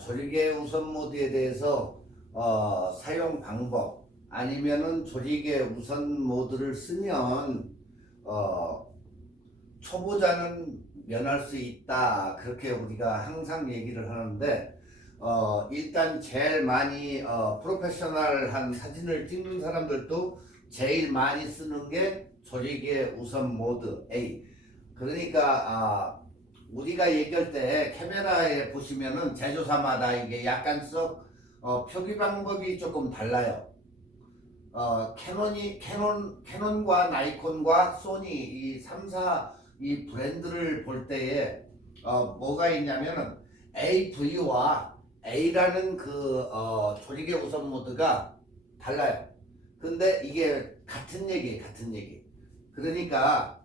조리개 우선 모드에 대해서 사용 방법 아니면은 조리개 우선 모드를 쓰면 어, 초보자는 면할 수 있다, 그렇게 우리가 항상 얘기를 하는데 일단 제일 많이 프로페셔널한 사진을 찍는 사람들도 제일 많이 쓰는 게 조리개 우선 모드 A. 그러니까 우리가 얘기할 때 카메라에 보시면은 제조사마다 이게 약간씩 표기 방법이 조금 달라요. 캐논과 나이콘과 소니 이 3사 이 브랜드를 볼 때에 뭐가 있냐면은 AV와 A라는 조리개 우선 모드가 달라요. 근데 이게 같은 얘기. 그러니까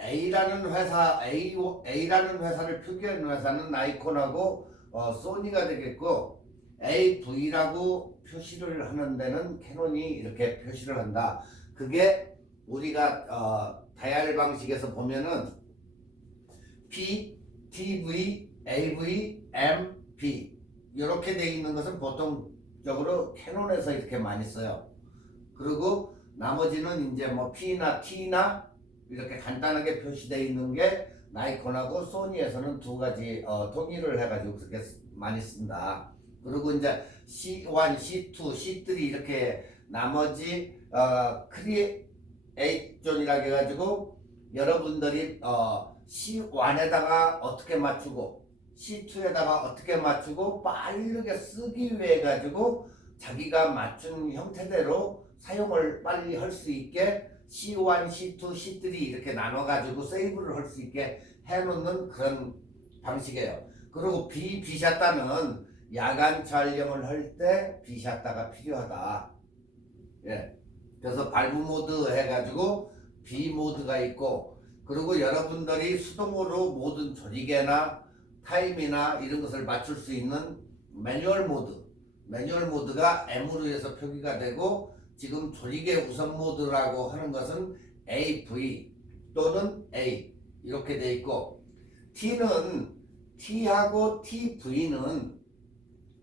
A라는 회사를 표기하는 회사는 나이콘하고 소니가 되겠고, AV라고 표시를 하는 데는 캐논이 이렇게 표시를 한다. 그게 우리가 다이얼 방식에서 보면은 P, TV, AV, M, P 이렇게 돼 있는 것은 보통적으로 캐논에서 이렇게 많이 써요. 그리고 나머지는 이제 뭐 P나 T나 이렇게 간단하게 표시되어 있는 게 나이콘하고 소니에서는 두 가지 통일을 해가지고 그렇게 많이 쓴다. 그리고 이제 C1, C2, C3 이렇게 나머지 크리에이션이라고 해가지고 여러분들이 C1에다가 어떻게 맞추고 C2에다가 어떻게 맞추고 빠르게 쓰기 위해 가지고 자기가 맞춘 형태대로 사용을 빨리 할 수 있게 C1, C2, C3 이렇게 나눠가지고 세이브를 할 수 있게 해놓는 그런 방식이에요. 그리고 B샷다는 야간 촬영을 할 때 B샷다가 필요하다. 예. 그래서 발브 모드 해가지고 B 모드가 있고, 그리고 여러분들이 수동으로 모든 조리개나 타임이나 이런 것을 맞출 수 있는 매뉴얼 모드가 M으로 해서 표기가 되고, 지금 조리개 우선 모드라고 하는 것은 AV 또는 A 이렇게 돼 있고, T하고 TV는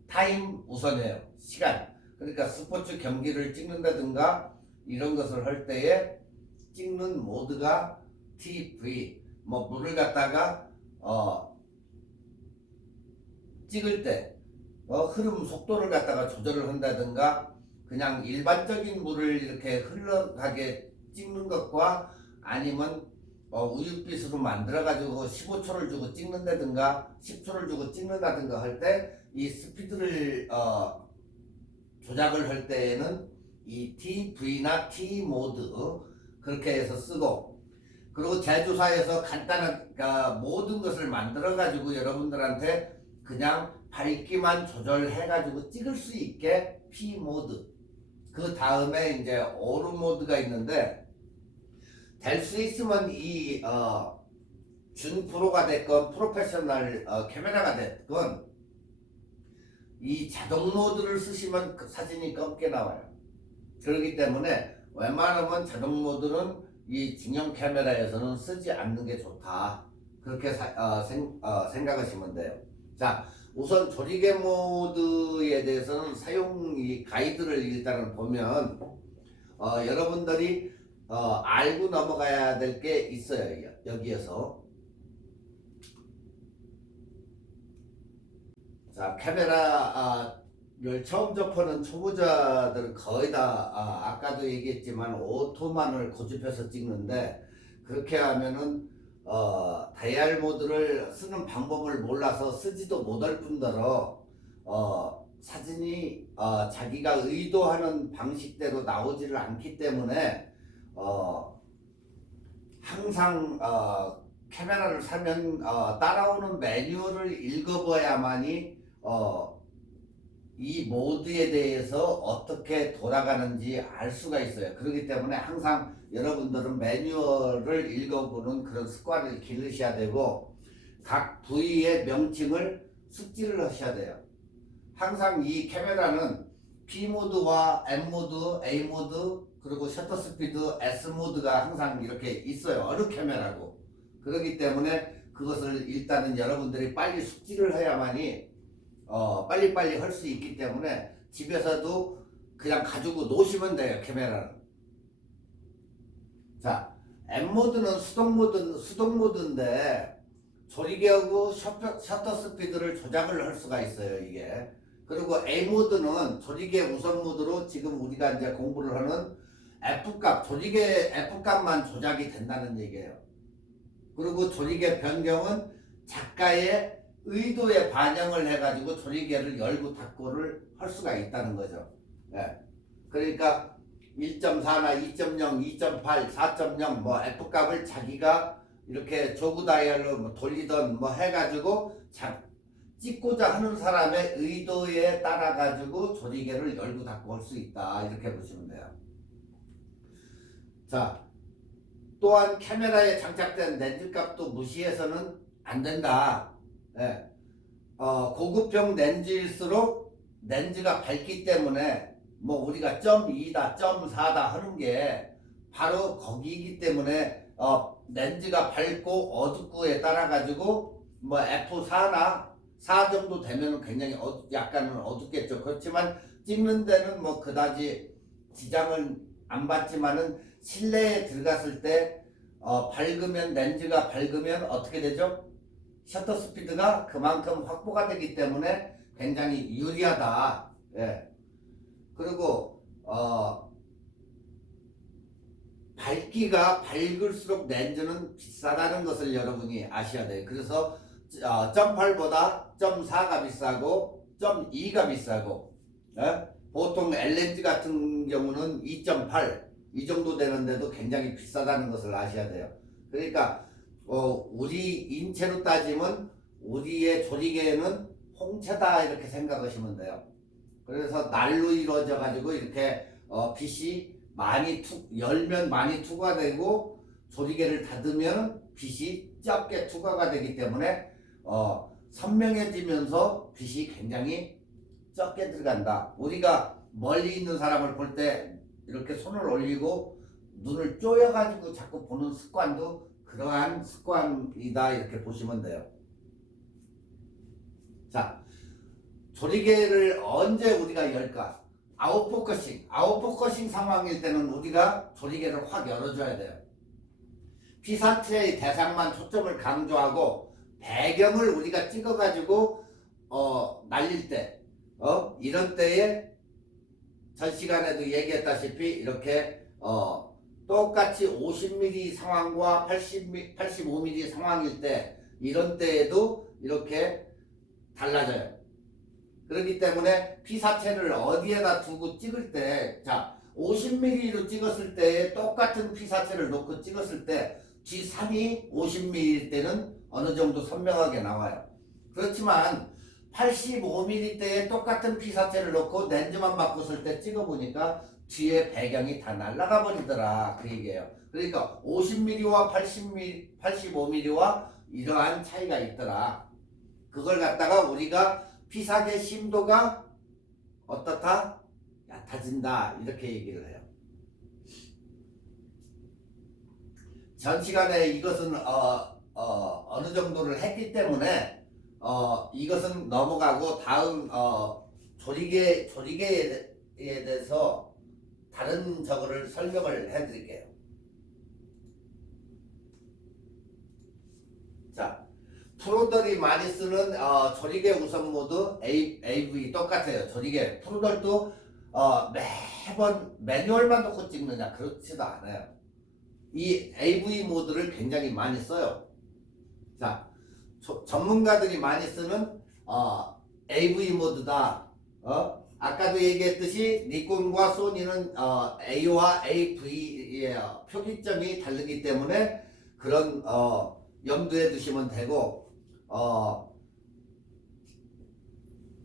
타임 우선이에요. 시간. 그러니까 스포츠 경기를 찍는다든가 이런 것을 할 때에 찍는 모드가 TV. 뭐 물을 갖다가 찍을 때 흐름 속도를 갖다가 조절을 한다든가, 그냥 일반적인 물을 이렇게 흘러가게 찍는 것과 아니면 우윳빛으로 만들어 가지고 15초를 주고 찍는다든가 10초를 주고 찍는다든가 할 때 이 스피드를 조작을 할 때에는 이 TV나 T 모드 그렇게 해서 쓰고, 그리고 제조사에서 간단한 모든 것을 만들어 가지고 여러분들한테 그냥 밝기만 조절해 가지고 찍을 수 있게 P 모드. 그 다음에 이제 오르 모드가 있는데, 될 수 있으면 이 준 프로가 됐건 프로페셔널 카메라가 됐건 이 자동 모드를 쓰시면 그 사진이 검게 나와요. 그렇기 때문에 웬만하면 자동 모드는 이 중형 카메라에서는 쓰지 않는 게 좋다. 그렇게 생각하시면 돼요. 자, 우선 조리개 모드에 대해서는 사용 가이드를 일단은 보면 여러분들이 알고 넘어가야 될 게 있어요. 여기에서. 자, 카메라를 처음 접하는 초보자들은 거의 다 아까도 얘기했지만 오토만을 고집해서 찍는데, 그렇게 하면은 다이얼 모드를 쓰는 방법을 몰라서 쓰지도 못할 뿐더러 사진이 자기가 의도하는 방식대로 나오지를 않기 때문에 항상 카메라를 사면 따라오는 매뉴얼을 읽어봐야만이 이 모드에 대해서 어떻게 돌아가는지 알 수가 있어요. 그렇기 때문에 항상 여러분들은 매뉴얼을 읽어보는 그런 습관을 기르셔야 되고, 각 부위의 명칭을 숙지를 하셔야 돼요. 항상 이 카메라는 P 모드와 M 모드, A 모드, 그리고 셔터 스피드 S 모드가 항상 이렇게 있어요. 어느 카메라고. 그렇기 때문에 그것을 일단은 여러분들이 빨리 숙지를 해야만이 빨리빨리 할 수 있기 때문에 집에서도 그냥 가지고 놓으시면 돼요, 카메라는. 자, M모드는 수동 모드인데 조리개하고 셔터 스피드를 조작을 할 수가 있어요, 이게. 그리고 A모드는 조리개 우선 모드로 지금 우리가 이제 공부를 하는 F값, 조리개 F값만 조작이 된다는 얘기예요. 그리고 조리개 변경은 작가의 의도에 반영을 해가지고 조리개를 열고 닫고를 할 수가 있다는 거죠. 예. 그러니까 1.4나 2.0, 2.8, 4.0 뭐 F값을 자기가 이렇게 조그 다이얼로 뭐 돌리던 뭐 해가지고 찍고자 하는 사람의 의도에 따라 가지고 조리개를 열고 닫고 할 수 있다, 이렇게 보시면 돼요. 자, 또한 카메라에 장착된 렌즈 값도 무시해서는 안 된다. 예. 고급형 렌즈일수록 렌즈가 밝기 때문에 뭐 우리가 0.2다 0.4다 하는 게 바로 거기이기 때문에 렌즈가 밝고 어둡고에 따라 가지고 뭐 F4나 4 정도 되면 굉장히 약간은 어둡겠죠. 그렇지만 찍는 데는 뭐 그다지 지장을 안 받지만은 실내에 들어갔을 때 밝으면, 렌즈가 밝으면 어떻게 되죠? 셔터 스피드가 그만큼 확보가 되기 때문에 굉장히 유리하다. 예. 그리고 밝기가 밝을수록 렌즈는 비싸다는 것을 여러분이 아셔야 돼요. 그래서 0.8보다 0.4가 비싸고 0.2가 비싸고, 예? 보통 L렌즈 같은 경우는 2.8 이 정도 되는데도 굉장히 비싸다는 것을 아셔야 돼요. 그러니까 우리 인체로 따지면 우리의 조리개는 홍채다, 이렇게 생각하시면 돼요. 그래서 날로 이루어져 가지고 이렇게 빛이 많이 열면 많이 투과가 되고 조리개를 닫으면 빛이 적게 투과가 되기 때문에 선명해지면서 빛이 굉장히 적게 들어간다. 우리가 멀리 있는 사람을 볼 때 이렇게 손을 올리고 눈을 쪼여가지고 자꾸 보는 습관도 그러한 습관이다, 이렇게 보시면 돼요. 자, 조리개를 언제 우리가 열까? 아웃포커싱 상황일 때는 우리가 조리개를 확 열어줘야 돼요. 피사체의 대상만 초점을 강조하고 배경을 우리가 찍어가지고 날릴 때, 이런 때에 전 시간에도 얘기했다시피 이렇게 똑같이 50mm 상황과 85mm 상황일 때, 이런 때에도 이렇게 달라져요. 그렇기 때문에 피사체를 어디에다 두고 찍을 때, 자, 50mm로 찍었을 때 똑같은 피사체를 놓고 찍었을 때 뒤산이 50mm일 때는 어느 정도 선명하게 나와요. 그렇지만 85mm 때에 똑같은 피사체를 놓고 렌즈만 바꿨을 때 찍어보니까 뒤에 배경이 다 날아가 버리더라, 그 얘기예요. 그러니까 50mm와 85mm와 이러한 차이가 있더라. 그걸 갖다가 우리가 피사계 심도가 어떻다? 얕아진다, 이렇게 얘기를 해요. 전 시간에 이것은 어느 정도를 했기 때문에 이것은 넘어가고 다음 조리개에 대해서 다른 저거를 설명을 해드릴게요. 자, 프로들이 많이 쓰는 조리개 우선 모드 AV 똑같아요. 조리개 프로들도 매번 매뉴얼만 놓고 찍느냐, 그렇지도 않아요. 이 AV 모드를 굉장히 많이 써요. 자, 전문가들이 많이 쓰는 AV 모드다. 아까도 얘기했듯이 니콘과 소니는 A와 AV의 표기점이 다르기 때문에 그런 염두에 두시면 되고,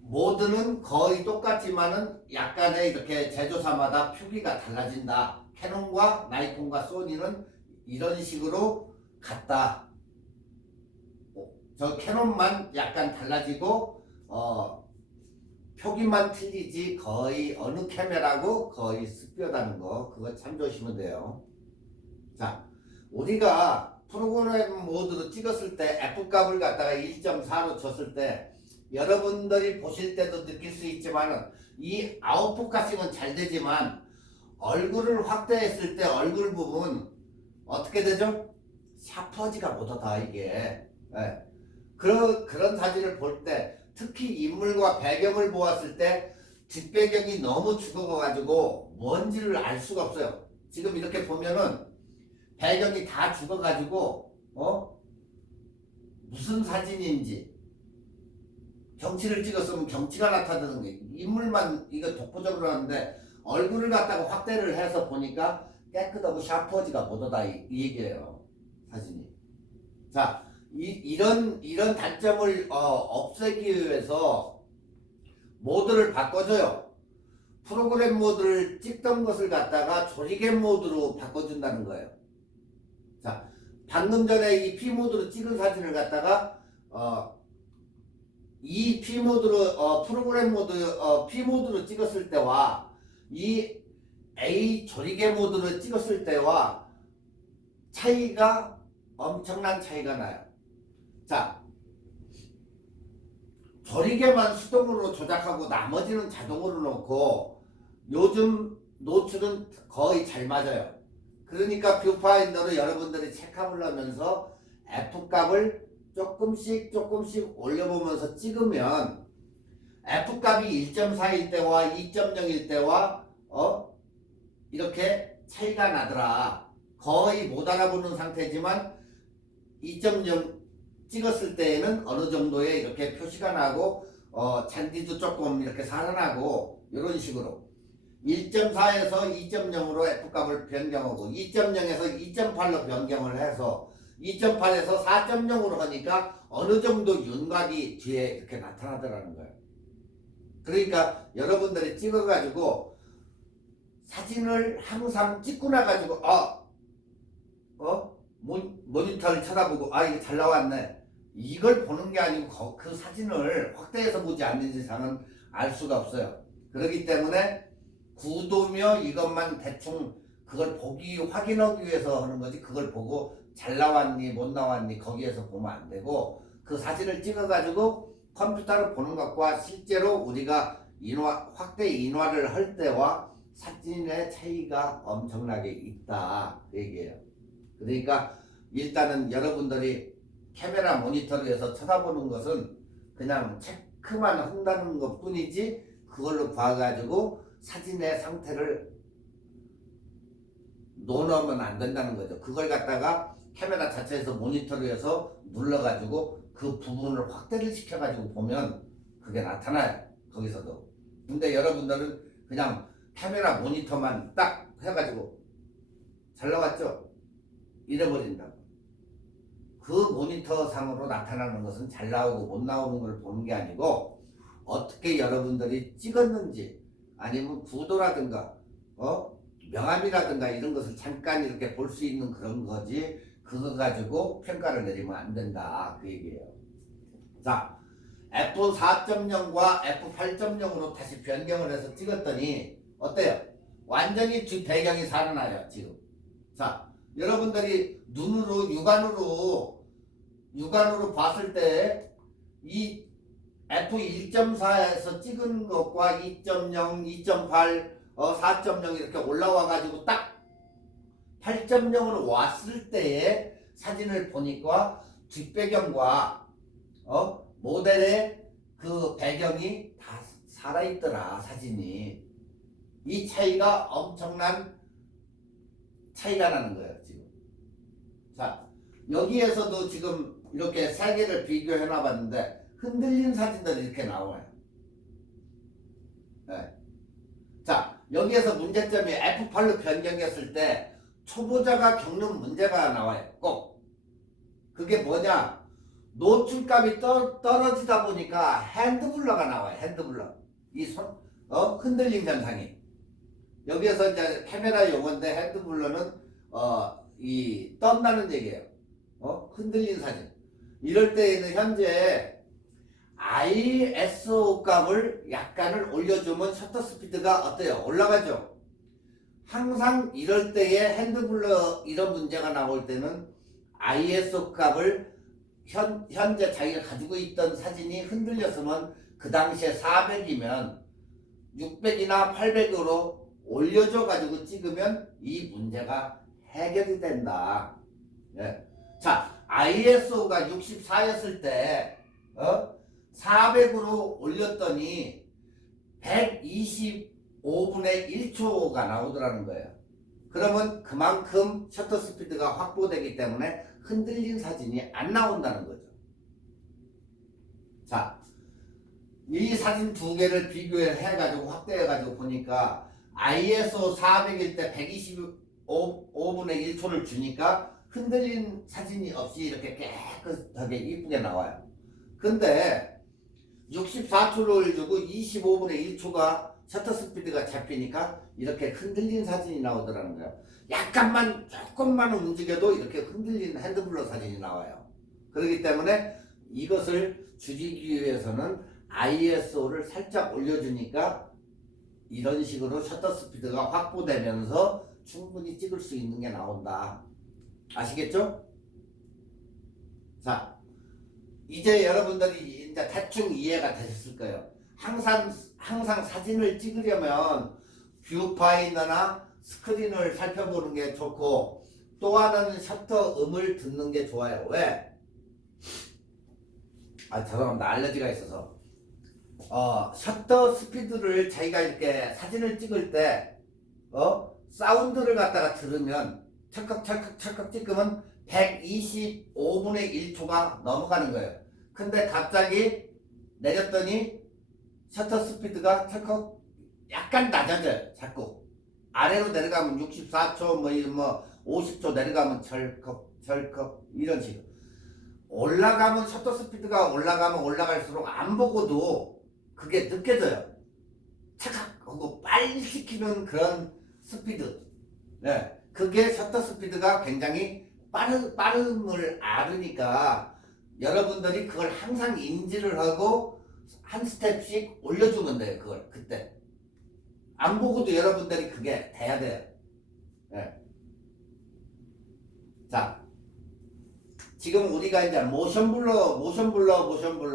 모드는 거의 똑같지만은 약간의 이렇게 제조사마다 표기가 달라진다. 캐논과 나이콘과 소니는 이런 식으로 같다. 저 캐논만 약간 달라지고 표기만 틀리지 거의 어느 카메라고 거의 습격하는 거, 그거 참조하시면 돼요. 자, 우리가 프로그램 모드로 찍었을 때 F값을 갖다가 1.4로 줬을 때 여러분들이 보실 때도 느낄 수 있지만은 이 아웃포커싱은 잘 되지만 얼굴을 확대했을 때 얼굴 부분 어떻게 되죠? 샤프하지가 못하다 이게. 예. 그런 사진을 볼 때 특히 인물과 배경을 보았을 때 뒷배경이 너무 죽어가지고 뭔지를 알 수가 없어요. 지금 이렇게 보면은 배경이 다 죽어가지고 무슨 사진인지 경치를 찍었으면 경치가 나타나는 게 인물만 이거 독보적으로 하는데 얼굴을 갖다가 확대를 해서 보니까 깨끗하고 샤프하지가 못하다 이 얘기예요. 사진이. 자, 이런 단점을 없애기 위해서 모드를 바꿔줘요. 프로그램 모드를 찍던 것을 갖다가 조리개 모드로 바꿔준다는 거예요. 자, 방금 전에 이 P 모드로 찍은 사진을 갖다가 이 P 모드로 프로그램 모드 P 모드로 찍었을 때와 이 A 조리개 모드로 찍었을 때와 차이가 엄청난 차이가 나요. 자, 조리개만 수동으로 조작하고 나머지는 자동으로 놓고 요즘 노출은 거의 잘 맞아요. 그러니까 뷰파인더로 여러분들이 체크하면서 F값을 조금씩 올려보면서 찍으면 F값이 1.4일 때와 2.0일 때와 이렇게 차이가 나더라. 거의 못 알아보는 상태지만 2.0 찍었을 때에는 어느 정도의 이렇게 표시가 나고 잔디도 조금 이렇게 살아나고 이런 식으로 1.4에서 2.0으로 F값을 변경하고 2.0에서 2.8로 변경을 해서 2.8에서 4.0으로 하니까 어느 정도 윤곽이 뒤에 이렇게 나타나더라는 거예요. 그러니까 여러분들이 찍어가지고 사진을 항상 찍고 나가지고 모니터를 쳐다보고 이게 잘 나왔네 이걸 보는 게 아니고 그 사진을 확대해서 보지 않는 이상은 알 수가 없어요. 그렇기 때문에 구도며 이것만 대충 그걸 확인하기 위해서 하는 거지 그걸 보고 잘 나왔니 못 나왔니 거기에서 보면 안 되고 그 사진을 찍어가지고 컴퓨터로 보는 것과 실제로 우리가 확대 인화를 할 때와 사진의 차이가 엄청나게 있다 그 얘기예요. 그러니까 일단은 여러분들이 카메라 모니터로 해서 쳐다보는 것은 그냥 체크만 한다는 것 뿐이지 그걸로 봐가지고 사진의 상태를 논하면 안 된다는 거죠. 그걸 갖다가 카메라 자체에서 모니터로 해서 눌러가지고 그 부분을 확대를 시켜가지고 보면 그게 나타나요. 거기서도. 근데 여러분들은 그냥 카메라 모니터만 딱 해가지고 잘 나왔죠? 잃어버린다고. 그 모니터 상으로 나타나는 것은 잘 나오고 못 나오는 걸 보는 게 아니고 어떻게 여러분들이 찍었는지 아니면 구도라든가 명암이라든가 이런 것을 잠깐 이렇게 볼 수 있는 그런 거지 그거 가지고 평가를 내리면 안 된다 그 얘기예요. 자, F4.0과 F8.0으로 다시 변경을 해서 찍었더니 어때요? 완전히 뒤 배경이 살아나요 지금. 자, 여러분들이 눈으로 육안으로 봤을 때 이 F1.4에서 찍은 것과 2.0, 2.8, 4.0 이렇게 올라와 가지고 딱 8.0으로 왔을 때의 사진을 보니까 뒷배경과 모델의 그 배경이 다 살아있더라 사진이. 이 차이가 엄청난 차이가 나는 거예요 지금. 자, 여기에서도 지금 이렇게 세 개를 비교해 놔봤는데 흔들린 사진들이 이렇게 나와요. 네. 자, 여기에서 문제점이 F8로 변경했을 때 초보자가 겪는 문제가 나와요. 꼭. 그게 뭐냐? 노출값이 떨어지다 보니까 핸드블러가 나와요. 핸드블러. 흔들림 현상이. 여기에서 이제 카메라 용어인데 핸드블러는 떤다는 얘기예요. 흔들린 사진. 이럴 때에는 현재 ISO 값을 약간을 올려주면 셔터 스피드가 어때요? 올라가죠? 항상 이럴 때에 핸드블러 이런 문제가 나올 때는 ISO 값을 현재 자기가 가지고 있던 사진이 흔들렸으면 그 당시에 400이면 600이나 800으로 올려줘 가지고 찍으면 이 문제가 해결이 된다. 예. 자, ISO가 64였을 때 400으로 올렸더니 125분의 1초가 나오더라는 거예요. 그러면 그만큼 셔터 스피드가 확보되기 때문에 흔들린 사진이 안 나온다는 거죠. 자, 이 사진 두 개를 비교해가지고 확대해가지고 보니까 ISO 400일 때 125분의 1초를 주니까 흔들린 사진이 없이 이렇게 깨끗하게 이쁘게 나와요. 근데 64초를 주고 25분의 1초가 셔터 스피드가 잡히니까 이렇게 흔들린 사진이 나오더라는 거예요. 약간만 조금만 움직여도 이렇게 흔들린 핸드블러 사진이 나와요. 그렇기 때문에 이것을 줄이기 위해서는 ISO를 살짝 올려주니까 이런 식으로 셔터 스피드가 확보되면서 충분히 찍을 수 있는 게 나온다. 아시겠죠? 자, 이제 여러분들이 이제 대충 이해가 되셨을 거예요. 항상 사진을 찍으려면 뷰파인더나 스크린을 살펴보는 게 좋고, 또 하나는 셔터 음을 듣는 게 좋아요. 왜? 죄송합니다. 알러지가 있어서. 셔터 스피드를 자기가 이렇게 사진을 찍을 때 사운드를 갖다가 들으면 찰컥 찍으면 125분의 1초가 넘어가는 거예요. 근데 갑자기 내렸더니 셔터 스피드가 찰컥 약간 낮아져요. 자꾸 아래로 내려가면 64초 뭐 50초 내려가면 철컥 이런 식으로 올라가면 셔터 스피드가 올라가면 올라갈수록 안 보고도 그게 느껴져요. 착각 하고 빨리 시키는 그런 스피드. 네, 그게 셔터 스피드가 굉장히 빠름을 알으니까 여러분들이 그걸 항상 인지를 하고 한 스텝씩 올려주면 돼요. 그걸 그때 안 보고도 여러분들이 그게 돼야 돼요. 네. 자, 지금 우리가 이제 모션블러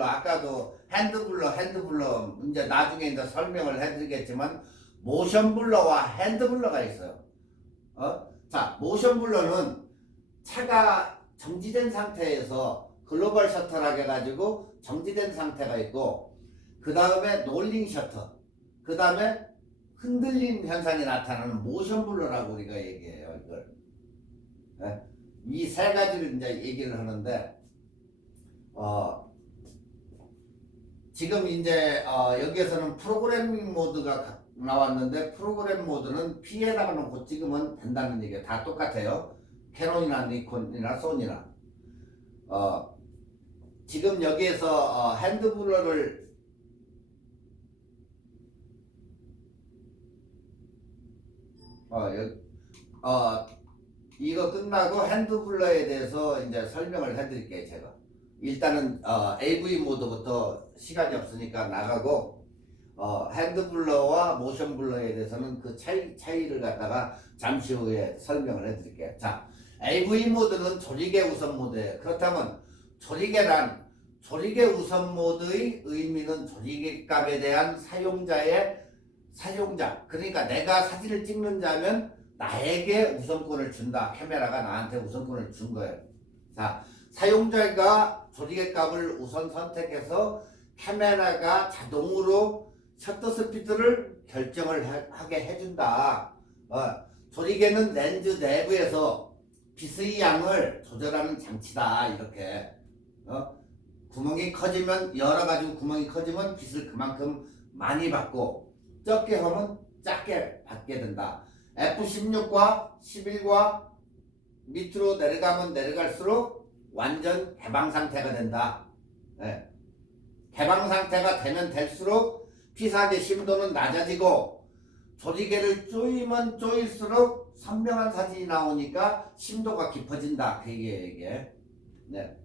아까도 핸드블러 이제 나중에 이제 설명을 해드리겠지만 모션블러와 핸드블러가 있어요. 자, 모션블러는 차가 정지된 상태에서 글로벌 셔터라고 해가지고 정지된 상태가 있고, 그 다음에 롤링 셔터, 그 다음에 흔들림 현상이 나타나는 모션블러라고 우리가 얘기해요. 이걸 이 세 가지를 이제 얘기를 하는데, 지금 이제 여기에서는 프로그래밍 모드가 나왔는데, 프로그램 모드는 P에다가 놓고 찍으면 된다는 얘기예요. 다 똑같아요. 캐논이나 니콘이나 소니나. 지금 여기에서 핸드블러를 이거 끝나고 핸드블러에 대해서 이제 설명을 해드릴게요. 제가 일단은 AV 모드부터 시간이 없으니까 나가고 핸드블러와 모션블러에 대해서는 그 차이를 갖다가 잠시 후에 설명을 해드릴게요. 자, AV 모드는 조리개 우선 모드예요. 그렇다면 조리개 우선 모드의 의미는 조리개 값에 대한 사용자, 그러니까 내가 사진을 찍는 자면 나에게 우선권을 준다. 카메라가 나한테 우선권을 준 거예요. 자, 사용자가 조리개 값을 우선 선택해서 카메라가 자동으로 셔터 스피드를 결정을 하게 해준다. 조리개는 렌즈 내부에서 빛의 양을 조절하는 장치다. 이렇게 구멍이 커지면 열어가지고 구멍이 커지면 빛을 그만큼 많이 받고, 적게 하면 작게 받게 된다. F16과 11과 밑으로 내려가면 내려갈수록 완전 개방 상태가 된다. 네. 개방 상태가 되면 될수록 피사계 심도는 낮아지고, 조리개를 조이면 조일수록 선명한 사진이 나오니까 심도가 깊어진다. 이게. 네.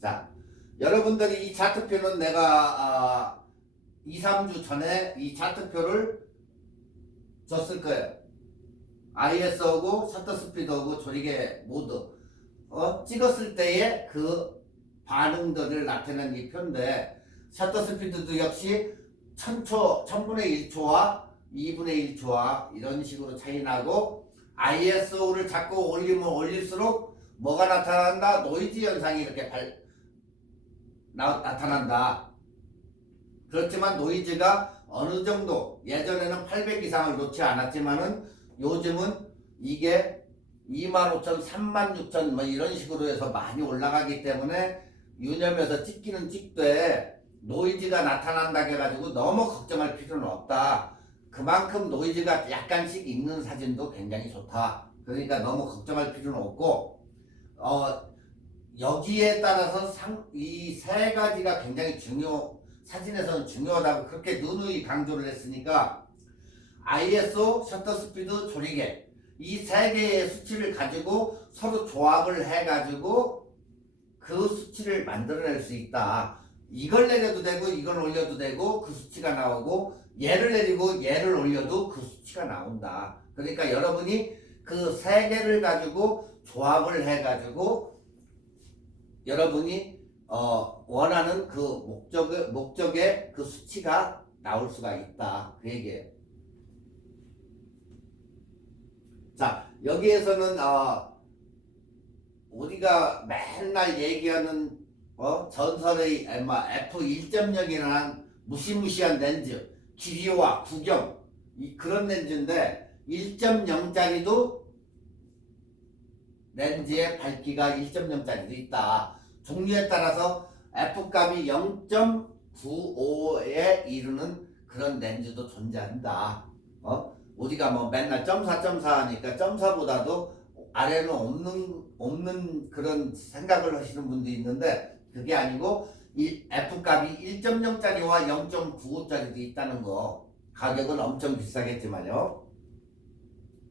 자, 여러분들이 이 차트표는 내가 2, 3주 전에 이 차트표를 줬을 거예요. ISO고 셔터 스피드하고 조리개 모드. 찍었을 때의 그 반응들을 나타내는 이 표인데 셔터 스피드도 역시 1000초, 1000분의 1초와 2분의 1초와 이런 식으로 차이 나고 ISO를 자꾸 올리면 올릴수록 뭐가 나타난다? 노이즈 현상이 이렇게 나타난다. 그렇지만 노이즈가 어느 정도 예전에는 800 이상을 놓지 않았지만은 요즘은 이게 25,000, 36,000 뭐 이런 식으로 해서 많이 올라가기 때문에 유념해서 찍기는 찍되 노이즈가 나타난다 해가지고 너무 걱정할 필요는 없다. 그만큼 노이즈가 약간씩 있는 사진도 굉장히 좋다. 그러니까 너무 걱정할 필요는 없고 여기에 따라서 이 세 가지가 굉장히 사진에서는 중요하다고 그렇게 누누이 강조를 했으니까 ISO, 셔터 스피드, 조리개 이 세 개의 수치를 가지고 서로 조합을 해가지고 그 수치를 만들어낼 수 있다. 이걸 내려도 되고 이걸 올려도 되고 그 수치가 나오고 얘를 내리고 얘를 올려도 그 수치가 나온다. 그러니까 여러분이 그 세 개를 가지고 조합을 해가지고 여러분이 원하는 그 목적의 그 수치가 나올 수가 있다. 그 얘기예요. 자, 여기에서는 우리가 맨날 얘기하는 전설의 F1.0이라는 무시무시한 렌즈, 기리와 구경 그런 렌즈인데 1.0짜리도 렌즈의 밝기가 1.0짜리도 있다. 종류에 따라서 F값이 0.95에 이르는 그런 렌즈도 존재한다. 우리가 뭐 맨날 0.4 하니까 0.4보다도 아래는 없는 그런 생각을 하시는 분도 있는데 그게 아니고 F값이 1.0짜리와 0.95짜리도 있다는 거. 가격은 엄청 비싸겠지만요.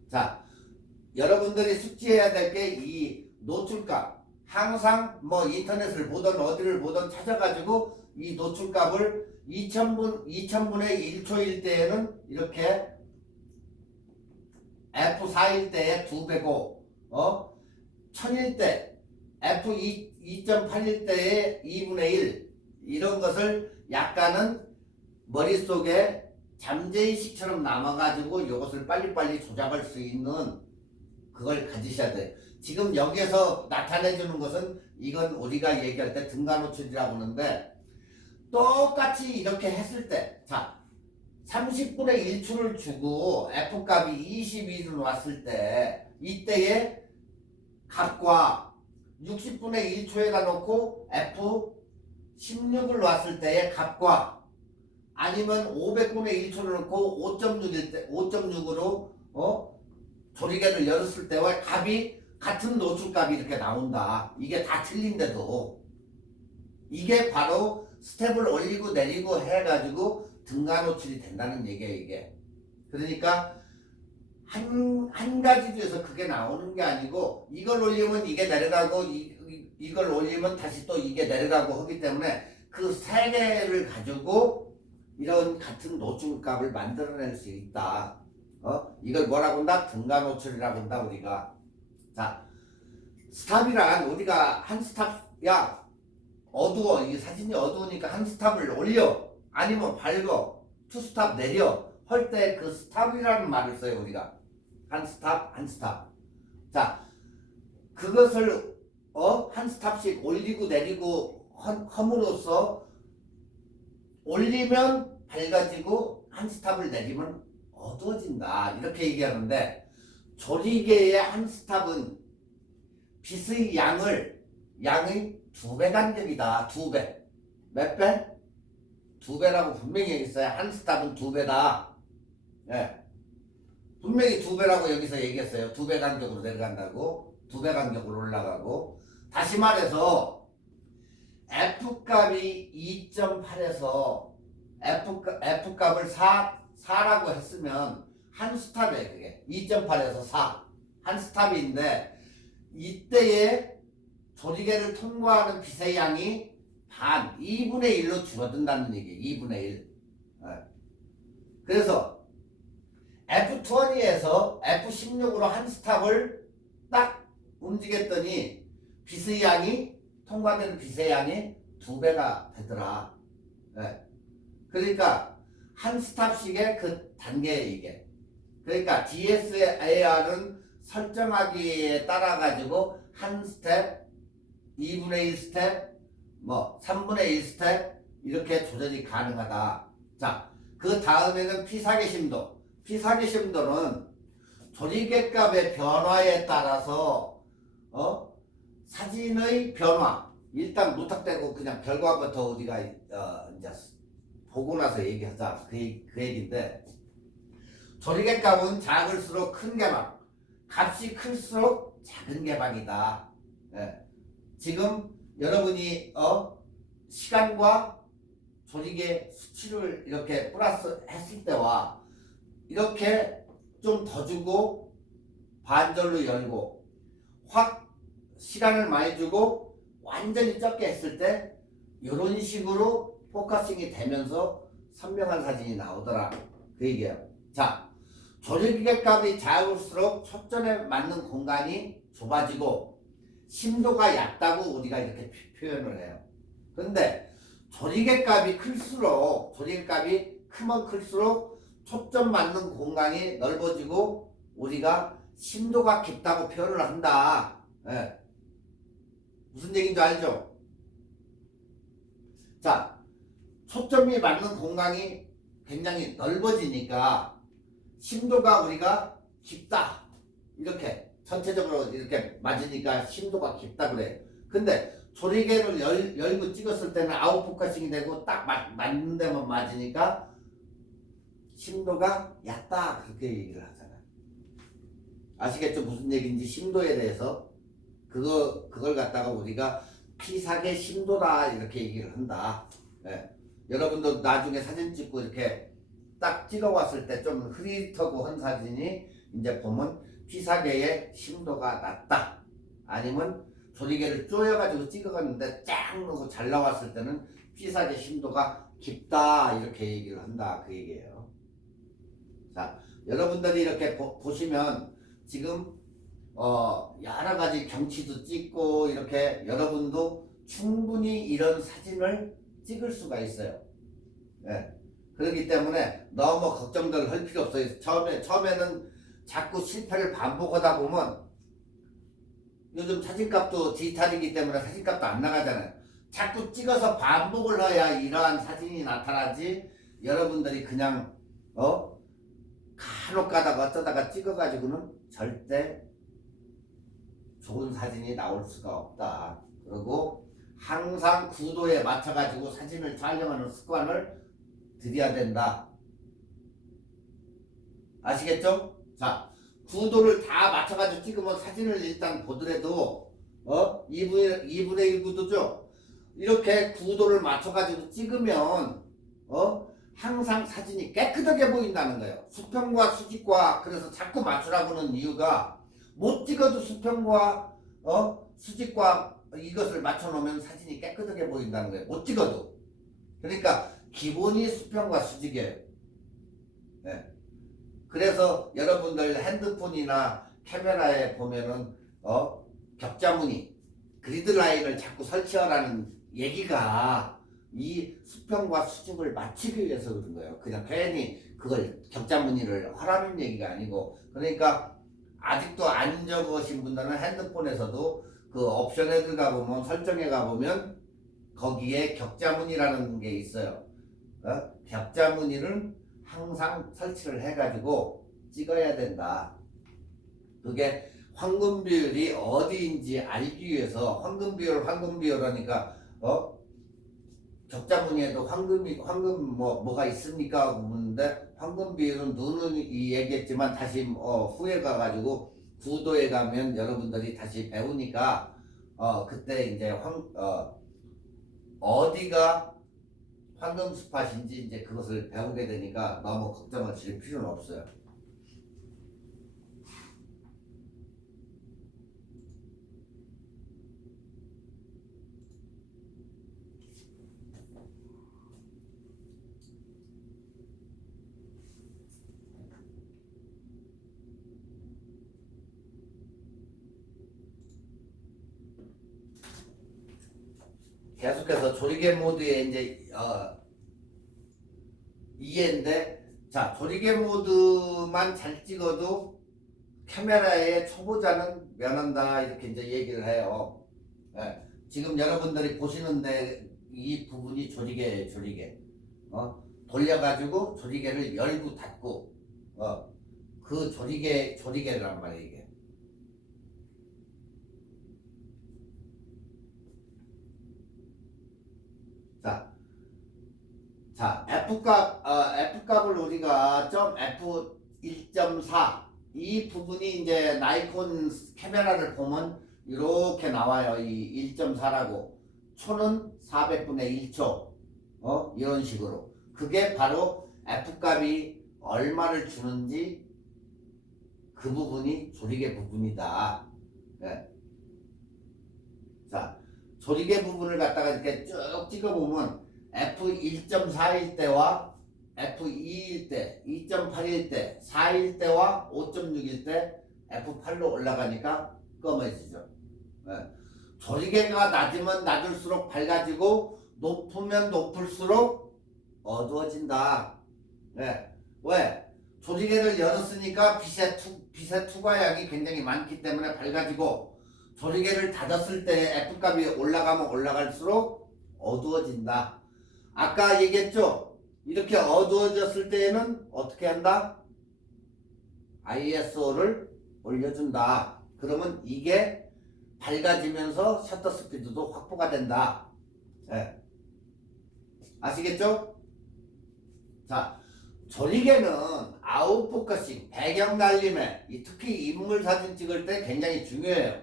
자, 여러분들이 숙지해야 될 게 이 노출값. 항상 뭐 인터넷을 보든 어디를 보든 찾아가지고 이 노출값을 2000분의 1초일 때에는 이렇게 F4일 때에 2배고 1000일 때 F2.8일 때에 2분의 1 이런 것을 약간은 머릿속에 잠재의식처럼 남아가지고 이것을 빨리빨리 조작할 수 있는 그걸 가지셔야 돼요. 지금 여기에서 나타내주는 것은 이건 우리가 얘기할 때 등가노출이라고 하는데 똑같이 이렇게 했을 때 자 30분의 1초를 주고 F값이 22로 왔을 때 이때의 값과 60분의 1초에다 놓고 F16을 놨을 때의 값과 아니면 500분의 1초를 놓고 5.6일 때 5.6으로 조리개를 열었을 때와 값이 같은 노출값이 이렇게 나온다. 이게 다 틀린데도 이게 바로 스텝을 올리고 내리고 해가지고 등가 노출이 된다는 얘기예요. 이게 그러니까 한 가지 중에서 그게 나오는 게 아니고 이걸 올리면 이게 내려가고 이걸 올리면 다시 또 이게 내려가고 하기 때문에 그 세 개를 가지고 이런 같은 노출값을 만들어낼 수 있다. 이걸 뭐라고 한다? 등가 노출이라고 한다 우리가. 자, 스탑이란 우리가 한 스탑 어두워 이 사진이 어두우니까 한 스탑을 올려 아니면 밝어 투 스탑 내려 할 때 그 스탑이라는 말을 써요 우리가. 한 스탑 한 스탑. 자, 그것을 한 스탑씩 올리고 내리고 함으로써 올리면 밝아지고 한 스탑을 내리면 어두워진다 이렇게 얘기하는데 조리개의 한 스탑은 빛의 양의 2배 간격이다. 2배. 몇 배? 2배라고 분명히 얘기했어요. 한 스탑은 2배다. 예. 분명히 2배라고 여기서 얘기했어요. 2배 간격으로 내려간다고. 2배 간격으로 올라가고. 다시 말해서 F값이 2.8에서 F값을 4라고 했으면 한 스탑이에요. 그게 2.8에서 4. 한 스탑인데 이때에 조리개를 통과하는 빛의 양이 반 2분의 1로 줄어든다는 얘기예요. 2분의 1. 그래서 F20에서 F16으로 한 스탑을 딱 움직였더니 빛의 양이 통과되는 빛의 양이 2배가 되더라. 예. 그러니까 한 스탑씩의 그 단계에 이게. 그러니까 DSAR은 설정하기에 따라 가지고 한 스텝, 2분의 1 스텝, 뭐 3분의 1 스텝 이렇게 조절이 가능하다. 자, 그 다음에는 피사계심도. 피사계심도는 조리개값의 변화에 따라서 사진의 변화. 일단 무턱대고 그냥 결과부터 우리가 이제 보고 나서 얘기하자. 그 얘기인데, 조리개값은 작을수록 큰 개방, 값이 클수록 작은 개방이다. 예. 지금 여러분이 시간과 조리개 수치를 이렇게 플러스 했을 때와 이렇게 좀 더 주고 반절로 열고 확 시간을 많이 주고 완전히 적게 했을 때 이런 식으로 포커싱이 되면서 선명한 사진이 나오더라. 그 얘기예요. 자, 조리개 값이 작을수록 초점에 맞는 공간이 좁아지고 심도가 얕다고 우리가 이렇게 표현을 해요. 그런데 조리개 값이 클수록, 조리개 값이 크면 클수록 초점 맞는 공간이 넓어지고 우리가 심도가 깊다고 표현을 한다. 예. 무슨 얘기인지 알죠? 자, 초점이 맞는 공간이 굉장히 넓어지니까 심도가 우리가 깊다. 이렇게 전체적으로 이렇게 맞으니까 심도가 깊다 그래요. 근데 조리개를 열고 찍었을 때는 아웃포커싱이 되고 딱 맞는 데만 맞으니까 심도가 얕다. 그렇게 얘기를 하잖아요. 아시겠죠? 무슨 얘기인지 심도에 대해서. 그걸 갖다가 우리가 피사계 심도다. 이렇게 얘기를 한다. 예. 여러분도 나중에 사진 찍고 이렇게 딱 찍어왔을 때 좀 흐릿하고 한 사진이 이제 보면 피사계의 심도가 낮다. 아니면 조리개를 쪼여가지고 찍어갔는데 쫙 넣고 잘 나왔을 때는 피사계 심도가 깊다. 이렇게 얘기를 한다. 그 얘기예요. 자, 여러분들이 이렇게 보시면 지금 여러 가지 경치도 찍고 이렇게 여러분도 충분히 이런 사진을 찍을 수가 있어요. 예. 그렇기 때문에 너무 걱정들 할 필요 없어요. 처음에는 자꾸 실패를 반복하다 보면 요즘 사진값도 디지털이기 때문에 사진값도 안 나가잖아요. 자꾸 찍어서 반복을 해야 이러한 사진이 나타나지 여러분들이 그냥 간혹 가다가 어쩌다가 찍어가지고는 절대 좋은 사진이 나올 수가 없다. 그리고 항상 구도에 맞춰가지고 사진을 촬영하는 습관을 들여야 된다. 아시겠죠? 자, 구도를 다 맞춰가지고 찍으면 사진을 일단 보더라도 2분의 1 구도죠? 이렇게 구도를 맞춰가지고 찍으면 항상 사진이 깨끗하게 보인다는 거예요. 수평과 수직과. 그래서 자꾸 맞추라고 하는 이유가 못 찍어도 수평과 수직과 이것을 맞춰 놓으면 사진이 깨끗하게 보인다는 거예요. 못 찍어도. 그러니까 기본이 수평과 수직이에요. 네. 그래서 여러분들 핸드폰이나 카메라에 보면은 격자무늬 그리드라인을 자꾸 설치하라는 얘기가 이 수평과 수직을 맞추기 위해서 그런 거예요. 그냥 괜히 그걸 격자무늬를 하라는 얘기가 아니고. 그러니까 아직도 안 적으신 분들은 핸드폰에서도 그 옵션에 들어가 보면 설정에 가보면 거기에 격자무늬라는 게 있어요. 격자무늬를 항상 설치를 해가지고 찍어야 된다. 그게 황금 비율이 어디인지 알기 위해서 황금 비율 하니까 격자무늬에도 황금 뭐가 있습니까? 하고 묻는데 황금 비율은 눈은 얘기했지만 다시 후에 가가지고 구도에 가면 여러분들이 다시 배우니까 그때 이제 어디가 황금 스팟인지 이제 그것을 배우게 되니까 너무 걱정하실 필요는 없어요. 계속해서 조리개 모드에 이제 이해인데, 자, 조리개 모드만 잘 찍어도 카메라의 초보자는 면한다 이렇게 이제 얘기를 해요. 예, 지금 여러분들이 보시는데 이 부분이 조리개예요, 조리개. 돌려가지고 조리개를 열고 닫고, 그 조리개란 말이에요, 이게. 자, F값을 우리가 F1.4 이 부분이 이제 나이콘 카메라를 보면 이렇게 나와요. 이 1.4라고. 초는 400분의 1초. 이런 식으로. 그게 바로 F값이 얼마를 주는지 그 부분이 조리개 부분이다. 네. 자, 조리개 부분을 갖다가 이렇게 쭉 찍어보면 F1.4일 때와 F2일 때, 2.8일 때, 4일 때와 5.6일 때 F8로 올라가니까 검어지죠. 네. 조리개가 낮으면 낮을수록 밝아지고 높으면 높을수록 어두워진다. 네. 왜? 조리개를 열었으니까 빛의 투과량이 굉장히 많기 때문에 밝아지고, 조리개를 닫았을 때 F값이 올라가면 올라갈수록 어두워진다. 아까 얘기했죠? 이렇게 어두워졌을 때에는 어떻게 한다? ISO를 올려준다. 그러면 이게 밝아지면서 셔터 스피드도 확보가 된다. 네. 아시겠죠? 자, 조리개는 아웃포커싱, 배경 날림에, 특히 인물 사진 찍을 때 굉장히 중요해요.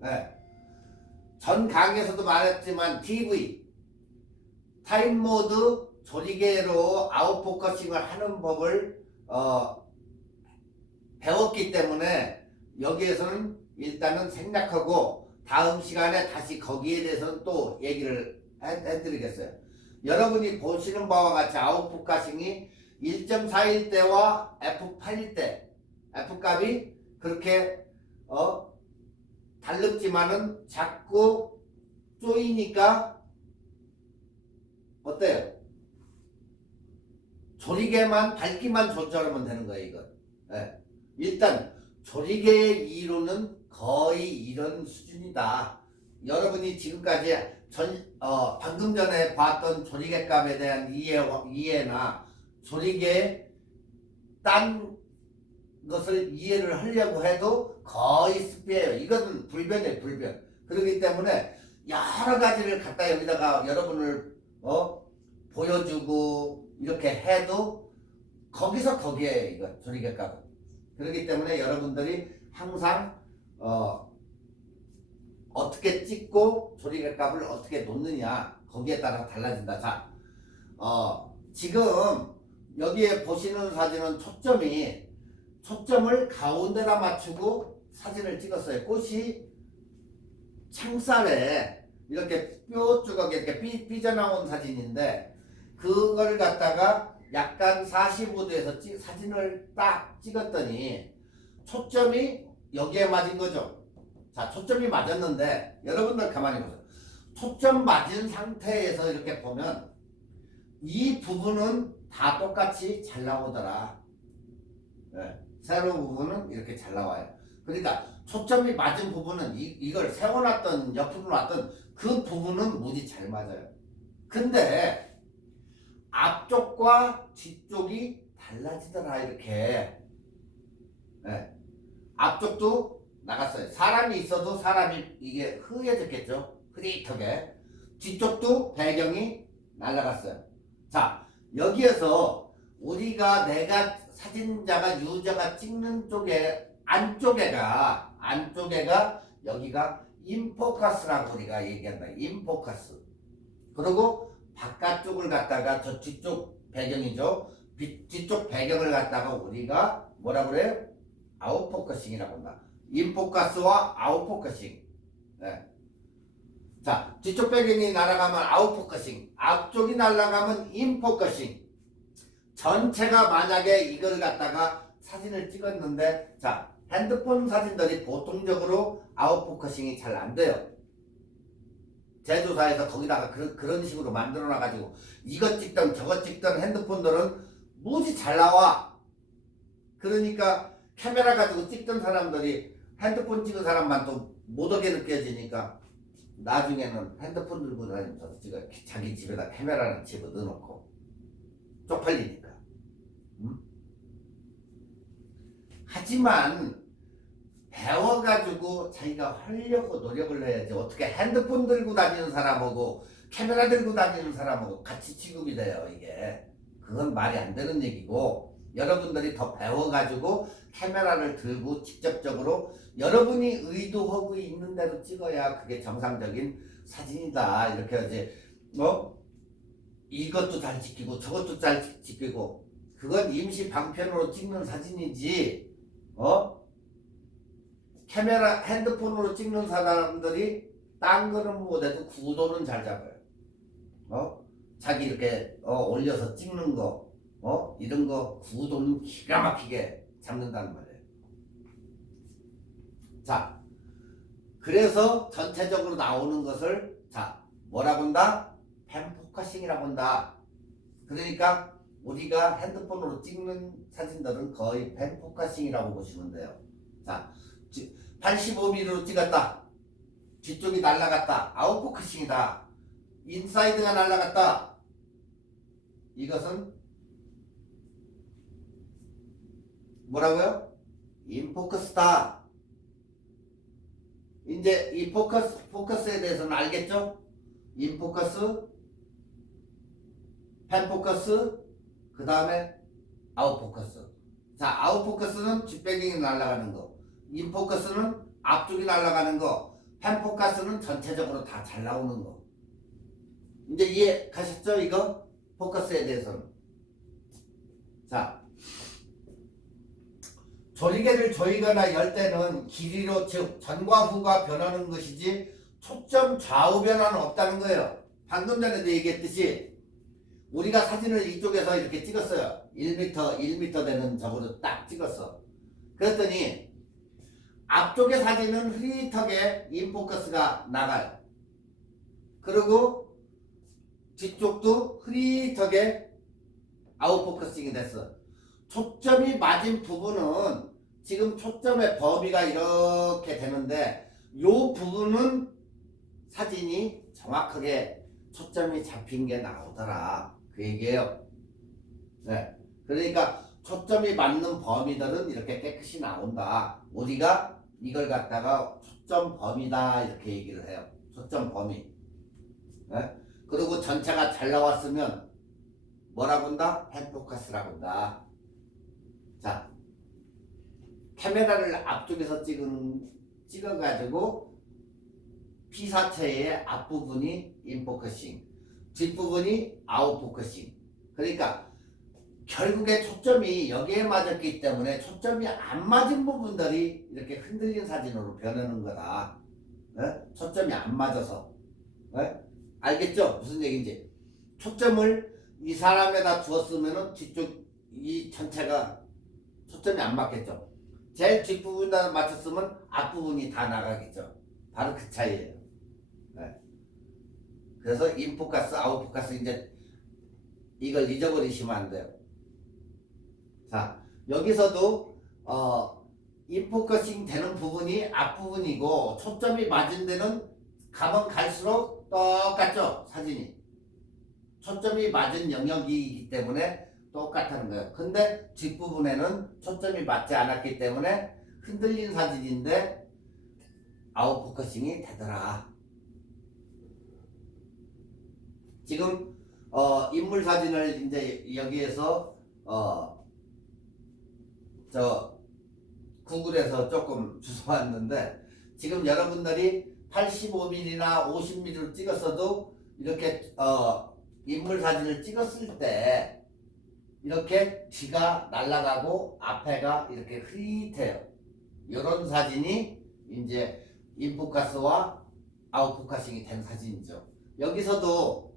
네. 전 강의에서도 말했지만 TV, 타임 모드 조리개로 아웃포커싱을 하는 법을 배웠기 때문에 여기에서는 일단은 생략하고 다음 시간에 다시 거기에 대해서는 또 얘기를 해드리겠어요. 여러분이 보시는 바와 같이 아웃포커싱이 1.4일 때와 F8일 때 F값이 그렇게 달릅지만은 자꾸 쪼이니까 어때요? 조리개만 밝기만 조절하면 되는 거예요, 이거. 네. 일단 조리개의 이론은 거의 이런 수준이다. 여러분이 지금까지 방금 전에 봤던 조리개 값에 대한 이해나 조리개의 딴 것을 이해를 하려고 해도 거의 습비예요. 이것은 불변이에요, 불변. 그렇기 때문에 여러 가지를 갖다 여기다가 여러분을 보여주고 이렇게 해도 거기서 거기에 이거 조리개 값은. 그렇기 때문에 여러분들이 항상 어떻게 찍고 조리개 값을 어떻게 놓느냐 거기에 따라 달라진다. 자, 지금 여기에 보시는 사진은 초점을 가운데다 맞추고 사진을 찍었어요. 꽃이 창살에 이렇게 뾰족하게 이렇게 삐져나온 사진인데, 그걸 갖다가 약간 45도에서 사진을 딱 찍었더니 초점이 여기에 맞은 거죠. 자, 초점이 맞았는데 여러분들 가만히 보세요. 초점 맞은 상태에서 이렇게 보면 이 부분은 다 똑같이 잘 나오더라. 네. 세로 부분은 이렇게 잘 나와요. 그러니까 초점이 맞은 부분은 이걸 세워놨던 옆으로 놨던 그 부분은 무지 잘 맞아요. 근데 앞쪽과 뒤쪽이 달라지더라 이렇게. 네. 앞쪽도 나갔어요. 사람이 있어도 사람이 이게 흐려졌겠죠. 흐릿하게. 뒤쪽도 배경이 날아갔어요. 자, 여기에서 우리가 내가 사진자가 유저가 찍는 쪽에 안쪽에가 여기가 인포커스라고 우리가 얘기한다. 인포커스. 그리고 바깥쪽을 갖다가 저 뒤쪽 배경이죠. 뒤쪽 배경을 갖다가 우리가 뭐라 그래요? 아웃포커싱이라고 한다. 인포커스와 아웃포커싱. 네. 자, 뒤쪽 배경이 날아가면 아웃포커싱, 앞쪽이 날아가면 인포커싱. 전체가 만약에 이걸 갖다가 사진을 찍었는데, 자, 핸드폰 사진들이 보통적으로 아웃포커싱이 잘 안 돼요. 제조사에서 거기다가 그런 식으로 만들어 놔가지고 이것 찍던 저것 찍던 핸드폰들은 무지 잘 나와. 그러니까 카메라 가지고 찍던 사람들이 핸드폰 찍은 사람만 또 못오게 느껴지니까 나중에는 핸드폰 들고 다니면서 찍어. 자기 집에다 카메라를 집어 넣어놓고 쪽팔리니까. 하지만 배워가지고 자기가 하려고 노력을 해야지. 어떻게 핸드폰 들고 다니는 사람하고 카메라 들고 다니는 사람하고 같이 취급이 돼요, 이게. 그건 말이 안 되는 얘기고, 여러분들이 더 배워가지고 카메라를 들고 직접적으로 여러분이 의도하고 있는 대로 찍어야 그게 정상적인 사진이다. 이렇게 하지. 이것도 잘 찍히고 저것도 잘 찍히고, 그건 임시 방편으로 찍는 사진이지. 카메라 핸드폰으로 찍는 사람들이 딴 거는 못해도 구도는 잘 잡아요. 자기 이렇게 올려서 찍는 거, 이런 거 구도는 기가 막히게 잡는다는 말이에요. 자, 그래서 전체적으로 나오는 것을 뭐라고 한다? 펜포커싱이라고 한다. 그러니까 우리가 핸드폰으로 찍는 사진들은 거의 펜포커싱이라고 보시면 돼요. 자, 85mm로 찍었다. 뒤쪽이 날아갔다. 아웃포커싱이다. 인사이드가 날아갔다. 이것은 뭐라고요? 인포커스다. 이제 이 포커스에 대해서는 알겠죠? 인포커스, 펜포커스, 그 다음에 아웃포커스. 자, 아웃포커스는 뒷배경이 날아가는 거. 인포커스는 앞쪽이 날아가는 거. 펜포커스는 전체적으로 다 잘 나오는 거. 이제 이해 가셨죠? 이거? 포커스에 대해서는. 자, 조리개를 조이거나 열 때는 길이로, 즉 전과 후가 변하는 것이지 초점 좌우 변화는 없다는 거예요. 방금 전에도 얘기했듯이 우리가 사진을 이쪽에서 이렇게 찍었어요. 1m 되는 저거로 딱 찍었어. 그랬더니 앞쪽의 사진은 흐릿하게 인포커스가 나가요. 그리고 뒤쪽도 흐릿하게 아웃포커싱이 됐어. 초점이 맞은 부분은 지금 초점의 범위가 이렇게 되는데 요 부분은 사진이 정확하게 초점이 잡힌 게 나오더라. 그 얘기예요. 네. 그러니까 초점이 맞는 범위들은 이렇게 깨끗이 나온다. 우리가 이걸 갖다가 초점 범위다 이렇게 얘기를 해요. 초점 범위. 네? 그리고 전체가 잘 나왔으면 뭐라고 한다? 펜포커스라고 한다. 자, 카메라를 앞쪽에서 찍어가지고 피사체의 앞부분이 인포커싱, 뒷부분이 아웃포커싱. 그러니까 결국에 초점이 여기에 맞았기 때문에 초점이 안 맞은 부분들이 이렇게 흔들린 사진으로 변하는 거다. 네? 초점이 안 맞아서. 네? 알겠죠? 무슨 얘기인지. 초점을 이 사람에다 두었으면은 뒤쪽 이 전체가 초점이 안 맞겠죠. 제일 뒷부분에다 맞췄으면 앞부분이 다 나가겠죠. 바로 그 차이예요. 네. 그래서 인포커스, 아웃포커스 이제 이걸 잊어버리시면 안 돼요. 자, 여기서도 인포커싱 되는 부분이 앞부분이고 초점이 맞은 데는 가면 갈수록 똑같죠. 사진이. 초점이 맞은 영역이기 때문에 똑같다는 거예요. 근데 뒷부분에는 초점이 맞지 않았기 때문에 흔들린 사진인데 아웃포커싱이 되더라. 지금 인물 사진을 이제 여기에서 저 구글에서 조금 주워왔는데 지금 여러분들이 85mm나 50mm로 찍었어도 이렇게 인물 사진을 찍었을 때 이렇게 뒤가 날아가고 앞에가 이렇게 흐릿해요. 이런 사진이 이제 인포커스와 아웃포커싱이 된 사진이죠. 여기서도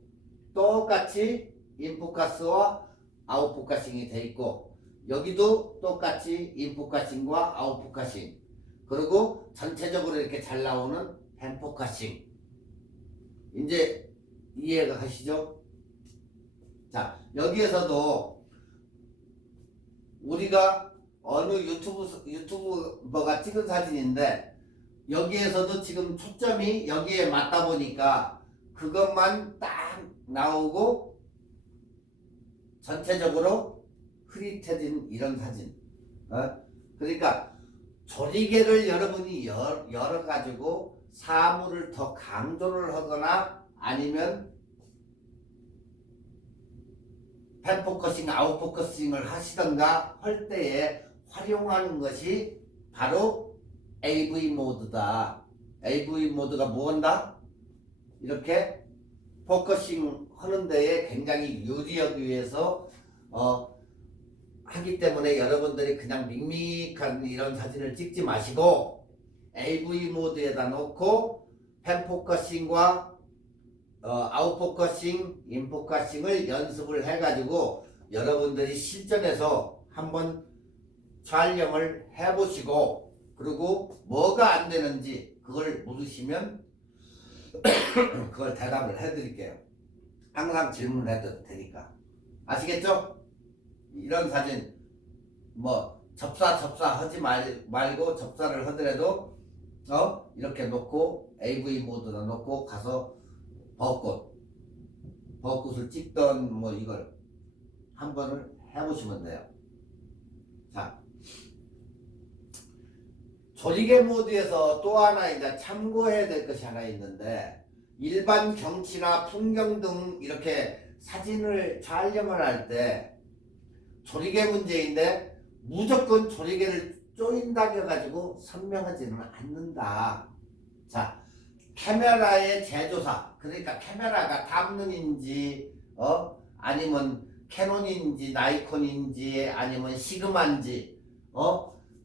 똑같이 인포커스와 아웃포커싱이 돼 있고 여기도 똑같이 인포커싱과 아웃포커싱 그리고 전체적으로 이렇게 잘 나오는 펜포커싱 이제 이해가 가시죠? 자, 여기에서도 우리가 어느 유튜버가 찍은 사진인데 여기에서도 지금 초점이 여기에 맞다 보니까 그것만 딱 나오고 전체적으로 흐릿해진 이런 사진. 그러니까 조리개를 여러분이 열어가지고 사물을 더 강조를 하거나 아니면 펜포커싱, 아웃포커싱을 하시던가 할 때에 활용하는 것이 바로 AV 모드다. AV 모드가 뭐한다? 이렇게 포커싱 하는 데에 굉장히 유리하기 위해서 하기 때문에 여러분들이 그냥 밋밋한 이런 사진을 찍지 마시고 AV 모드에다 놓고 펜포커싱과 아웃포커싱, 인포커싱을 연습을 해가지고 여러분들이 실전에서 한번 촬영을 해보시고 그리고 뭐가 안 되는지 그걸 물으시면 그걸 대답을 해드릴게요. 항상 질문해도 되니까. 아시겠죠? 이런 사진 뭐 접사 하지 말고 접사를 하더라도 이렇게 놓고 AV 모드로 놓고 가서 벚꽃을 찍던 뭐 이걸 한 번을 해보시면 돼요. 자, 조리개 모드에서 또 하나 이제 참고해야 될 것이 하나 있는데 일반 경치나 풍경 등 이렇게 사진을 촬영을 할 때 조리개 문제인데 무조건 조리개를 조인다 해가지고 선명하지는 않는다. 자, 카메라의 제조사, 그러니까 카메라가 담론인지 아니면 캐논인지 나이콘인지 아니면 시그마인지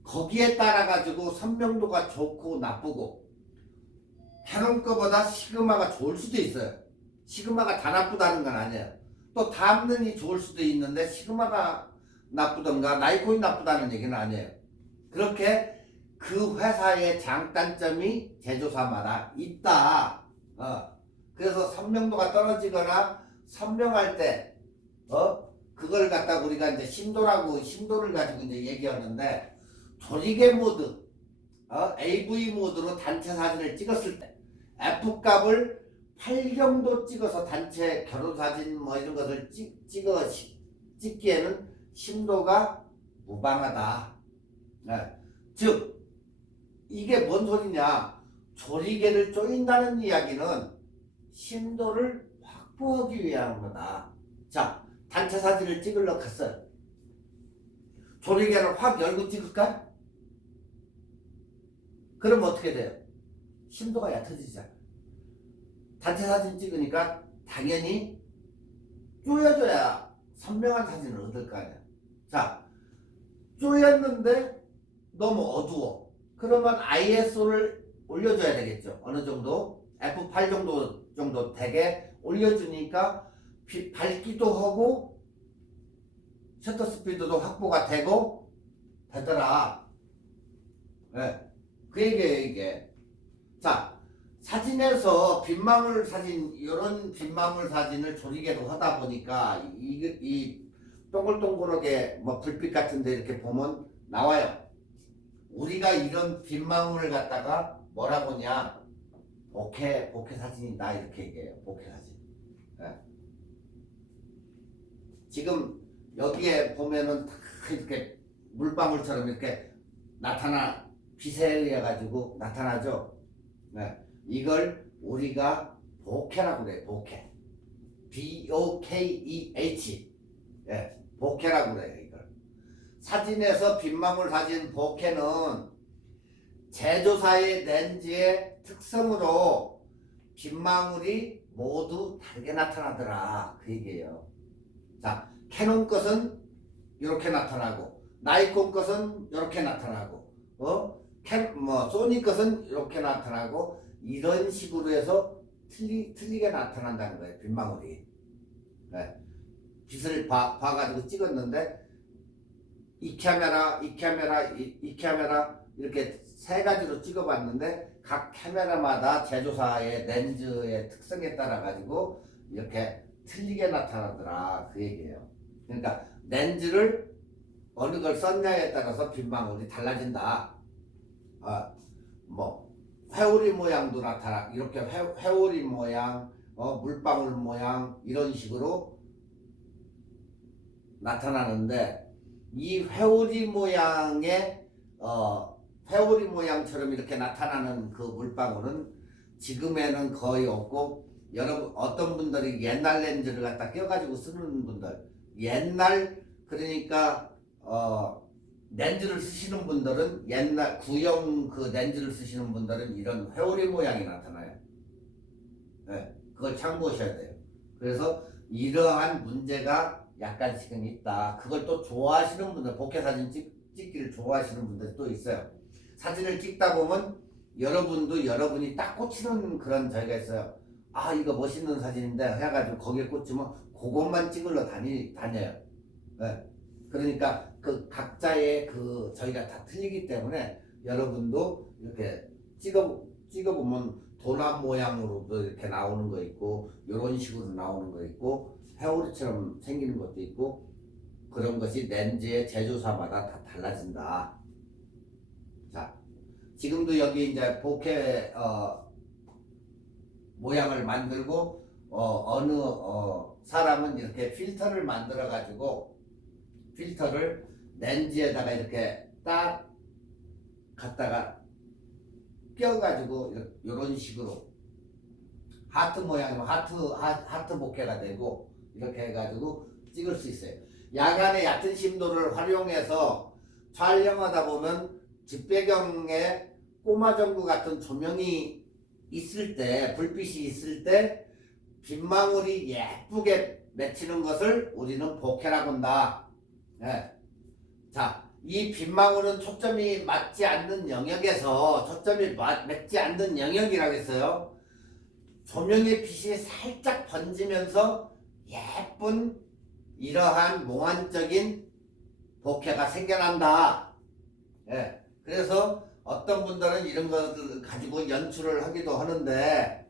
거기에 따라 가지고 선명도가 좋고 나쁘고 캐논 거보다 시그마가 좋을 수도 있어요. 시그마가 다 나쁘다는 건 아니에요. 또 담론이 좋을 수도 있는데 시그마가 나쁘던가 나이콘이 나쁘다는 얘기는 아니에요. 그렇게 그 회사의 장단점이 제조사마다 있다. 그래서 선명도가 떨어지거나 선명할 때 그걸 갖다 우리가 이제 심도를 가지고 이제 얘기하는데 조리개 모드, AV 모드로 단체 사진을 찍었을 때 F 값을 8 정도 찍어서 단체 결혼 사진 뭐 이런 것을 찍기에는 심도가 무방하다. 즉 이게 뭔 소리냐? 조리개를 조인다는 이야기는 심도를 확보하기 위한 거다. 자, 단체 사진을 찍으러 갔어요. 조리개를 확 열고 찍을까? 그럼 어떻게 돼요? 심도가 얕아지잖아. 단체 사진 찍으니까 당연히 쪼여줘야 선명한 사진을 얻을 거 아니야. 자, 쪼였는데 너무 어두워. 그러면 ISO를 올려줘야 되겠죠. 어느 정도 F8 정도 되게 올려주니까 밝기도 하고 셔터 스피드도 확보가 되고 되더라. 네. 그 얘기예요 이게. 자, 사진에서 빗망울 사진, 이런 빗망울 사진을 조리개로 하다 보니까 이 동글동글하게 뭐 불빛 같은데 이렇게 보면 나와요. 우리가 이런 빗망울을 갖다가 뭐라 보냐, 보케 사진이다 이렇게 얘기해요. 보케 사진. 네. 지금 여기에 보면은 다 이렇게 물방울처럼 이렇게 빛에 의해 가지고 나타나죠. 네. 이걸 우리가 보케라고 그래요. 보케. BOKEH. 네. 보케라고 그래요. 이걸. 사진에서 빗망울 사진 보케는 제조사의 렌즈의 특성으로 빗망울이 모두 다르게 나타나더라. 그 얘기예요. 자, 캐논 것은 이렇게 나타나고, 나이콘 것은 이렇게 나타나고, 소니 것은 이렇게 나타나고, 이런 식으로 해서 틀리게 나타난다는 거예요. 빗망울이. 네. 빛을 봐가지고 찍었는데, 이 카메라 이렇게 세 가지로 찍어봤는데 각 카메라마다 제조사의 렌즈의 특성에 따라 가지고 이렇게 틀리게 나타나더라 그 얘기예요. 그러니까 렌즈를 어느 걸 썼냐에 따라서 빗방울이 달라진다. 뭐 회오리 모양도 나타나 이렇게 회오리 모양, 물방울 모양 이런 식으로 나타나는데 이 회오리 모양의 회오리 모양처럼 이렇게 나타나는 그 물방울은 지금에는 거의 없고 여러분 어떤 분들이 옛날 렌즈를 갖다 껴가지고 쓰는 분들 옛날 그러니까 렌즈를 쓰시는 분들은 옛날 구형 그 렌즈를 쓰시는 분들은 이런 회오리 모양이 나타나요. 네, 그걸 참고하셔야 돼요. 그래서 이러한 문제가 약간씩은 있다. 그걸 또 좋아하시는 분들 복회 사진 찍기를 좋아하시는 분들이 또 있어요. 사진을 찍다 보면 여러분도 여러분이 딱 꽂히는 그런 저희가 있어요. 아 이거 멋있는 사진인데 해가지고 거기에 꽂히면 그것만 찍으러 다녀요. 네. 그러니까 그 각자의 그 저희가 다 틀리기 때문에 여러분도 이렇게 찍어보면 도난 모양으로도 이렇게 나오는 거 있고 이런 식으로 나오는 거 있고 회오리처럼 생기는 것도 있고 그런 것이 렌즈의 제조사마다 다 달라진다. 자, 지금도 여기 이제 복회 모양을 만들고 어느 사람은 이렇게 필터를 만들어 가지고 필터를 렌즈에다가 이렇게 딱 갖다가 껴가지고 이런 식으로 하트 모양이면 하트 복회가 되고 이렇게 해가지고 찍을 수 있어요. 야간의 얕은 심도를 활용해서 촬영하다 보면 뒷배경에 꼬마전구 같은 조명이 있을 때 불빛이 있을 때 빗망울이 예쁘게 맺히는 것을 우리는 복회라고 한다. 네. 자, 이 빗망울은 초점이 맞지 않는 영역에서 초점이 맺지 않는 영역이라고 했어요. 조명의 빛이 살짝 번지면서 예쁜 이러한 몽환적인 복회가 생겨난다. 예. 그래서 어떤 분들은 이런 것을 가지고 연출을 하기도 하는데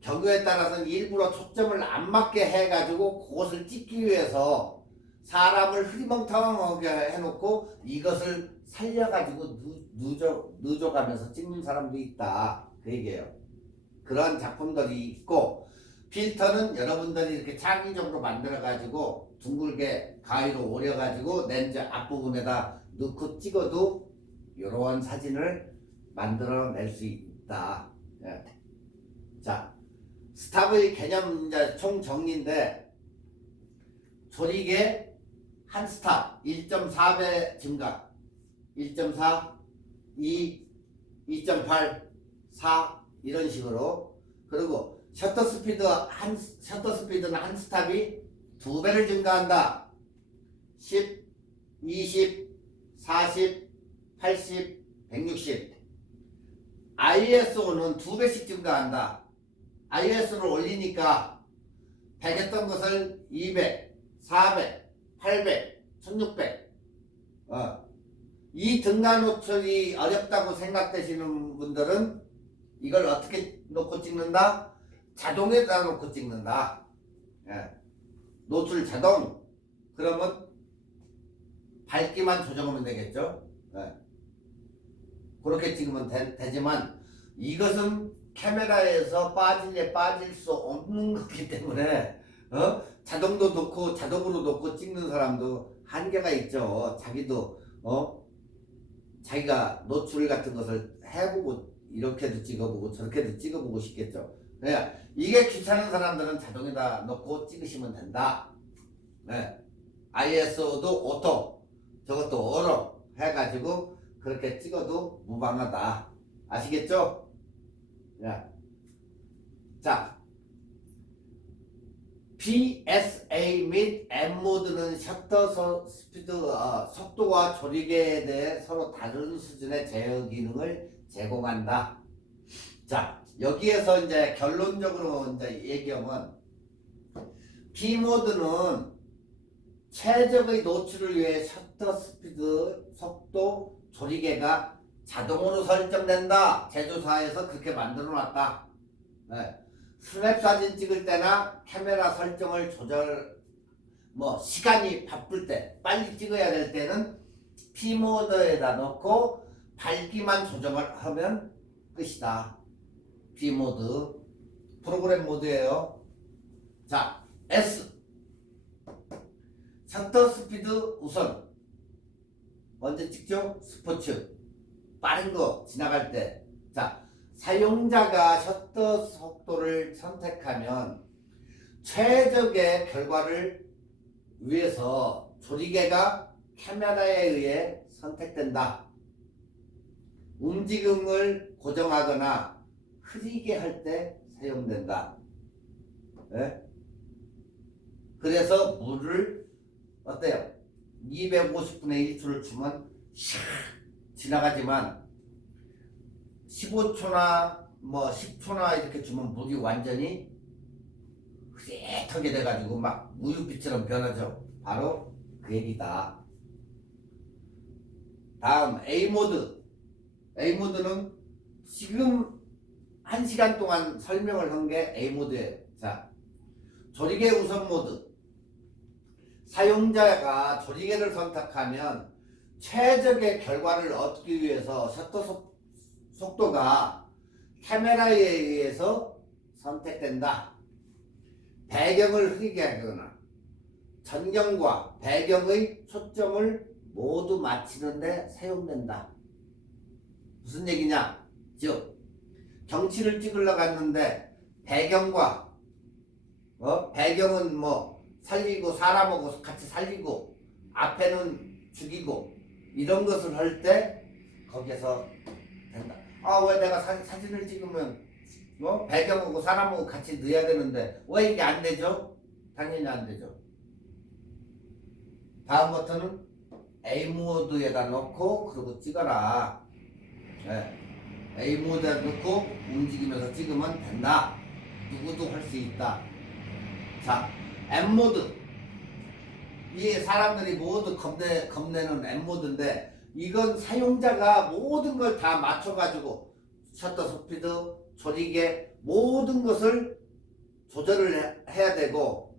경우에 따라서는 일부러 초점을 안 맞게 해가지고 그것을 찍기 위해서 사람을 흐리멍텅하게 해놓고 이것을 살려가지고 늦어가면서 찍는 사람도 있다. 그 얘기예요. 그런 작품들이 있고 필터는 여러분들이 이렇게 창의적으로 만들어가지고 둥글게 가위로 오려가지고 렌즈 앞부분에다 넣고 찍어도 이러한 사진을 만들어낼 수 있다. 예. 자, 스탑의 개념 이제 총 정리인데 조리개 한 스탑 1.4배 증가 1.4, 2, 2.8, 4 이런 식으로 그리고 셔터 스피드는 한 스탑이 2배를 증가한다. 10, 20, 40, 80, 160 ISO는 2배씩 증가한다. ISO를 올리니까 100 했던 것을 200, 400, 800, 1600 이 등간 노출이 어렵다고 생각되시는 분들은 이걸 어떻게 놓고 찍는다? 자동에다 놓고 찍는다. 예. 노출 자동. 그러면 밝기만 조정하면 되겠죠. 예. 그렇게 찍으면 되지만 이것은 카메라에서 빠질 수 없는 거기 때문에 자동도 놓고 자동으로 놓고 찍는 사람도 한계가 있죠. 자기도 자기가 노출 같은 것을 해보고 이렇게도 찍어보고 저렇게도 찍어보고 싶겠죠. 그러니까 이게 귀찮은 사람들은 자동에다 넣고 찍으시면 된다. 네. ISO도 오토, 저것도 어로 해가지고 그렇게 찍어도 무방하다. 아시겠죠? 자, PSA 및 M모드는 셔터 스피드, 속도와 조리개에 대해 서로 다른 수준의 제어 기능을 제공한다. 자, 여기에서 이제 결론적으로 이제 얘기하면 P모드는 최적의 노출을 위해 셔터 스피드, 속도, 조리개가 자동으로 설정된다. 제조사에서 그렇게 만들어 놨다. 네. 스냅 사진 찍을 때나 카메라 설정을 조절, 시간이 바쁠 때, 빨리 찍어야 될 때는 P모드에다 넣고 밝기만 조정을 하면 끝이다. P모드. 프로그램 모드예요. 자, S. 셔터 스피드 우선. 먼저 찍죠? 스포츠. 빠른 거 지나갈 때. 자, 사용자가 셔터 속도를 선택하면 최적의 결과를 위해서 조리개가 카메라에 의해 선택된다. 움직임을 고정하거나 흐리게 할 때 사용된다. 네? 그래서 물을 어때요? 250분의 1초를 주면 샥 지나가지만 15초나 10초나 이렇게 주면 물이 완전히 흐릿하게 돼가지고 막 우유빛처럼 변하죠. 바로 그 얘기다. 다음 A모드. A모드는 지금 1시간 동안 설명을 한 게 A모드예요. 자, 조리개 우선 모드. 사용자가 조리개를 선택하면 최적의 결과를 얻기 위해서 셔터 속도가 카메라에 의해서 선택된다. 배경을 흐리게 하거나 전경과 배경의 초점을 모두 맞추는 데 사용된다. 무슨 얘기냐? 즉 경치를 찍으러 갔는데 배경과 배경은 살리고 사람하고 같이 살리고 앞에는 죽이고 이런 것을 할 때 거기에서 된다. 왜 내가 사진을 찍으면 배경하고 사람하고 같이 넣어야 되는데 왜 이게 안 되죠? 당연히 안 되죠. 다음 버튼은 A 모드에다 넣고 그리고 찍어라. 네. A 모드에 넣고 움직이면서 찍으면 된다. 누구도 할 수 있다. 자, M 모드. 이 사람들이 모두 겁내는 M 모드인데 이건 사용자가 모든 걸 다 맞춰가지고 셔터 스피드, 조리개 모든 것을 조절을 해야 되고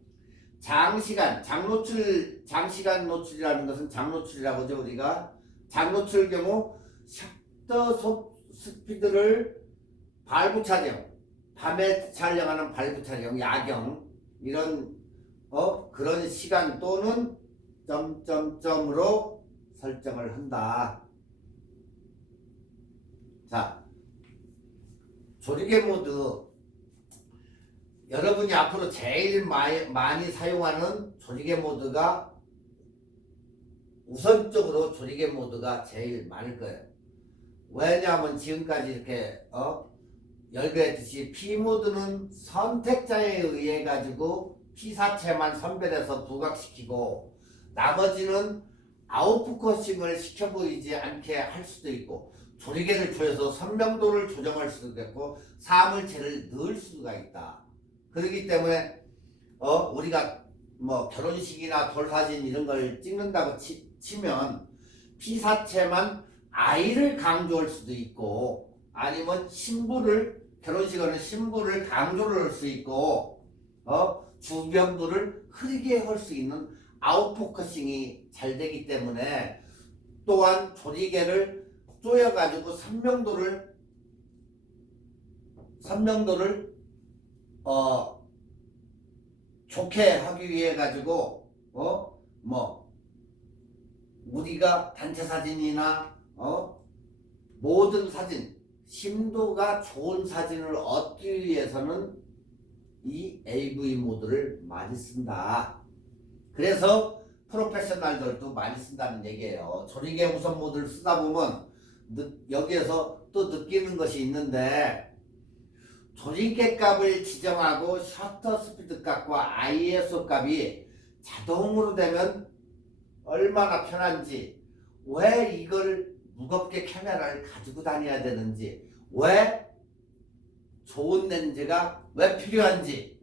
장시간 노출이라는 것은 장노출이라고 하죠. 우리가 장노출 경우 셔터 스피드를 발부 촬영, 밤에 촬영하는 발부 촬영, 야경 이런 그런 시간 또는 점점점으로 설정을 한다. 자, 조리개 모드. 여러분이 앞으로 제일 많이 사용하는 조리개 모드가 우선적으로 조리개 모드가 제일 많을 거예요. 왜냐하면 지금까지 이렇게 열거했듯이 P 모드는 선택자에 의해 가지고 P사체만 선별해서 부각시키고 나머지는 아웃포커싱을 시켜 보이지 않게 할 수도 있고 조리개를 조여서 선명도를 조정할 수도 있고 사물체를 넣을 수가 있다. 그렇기 때문에 우리가 결혼식이나 돌사진 이런 걸 찍는다고 치면 P사체만 아이를 강조할 수도 있고 아니면 결혼식에는 신부를 강조를 할 수 있고 주변부를 흐리게 할 수 있는 아웃포커싱이 잘 되기 때문에 또한 조리개를 조여가지고 선명도를 좋게 하기 위해 가지고 우리가 단체 사진이나 모든 사진 심도가 좋은 사진을 얻기 위해서는 이 AV 모드를 많이 쓴다. 그래서 프로페셔널들도 많이 쓴다는 얘기예요. 조리개 우선 모드를 쓰다 보면 여기에서 또 느끼는 것이 있는데 조리개 값을 지정하고 셔터 스피드 값과 ISO 값이 자동으로 되면 얼마나 편한지, 왜 이걸 무겁게 카메라를 가지고 다녀야 되는지, 왜 좋은 렌즈가 왜 필요한지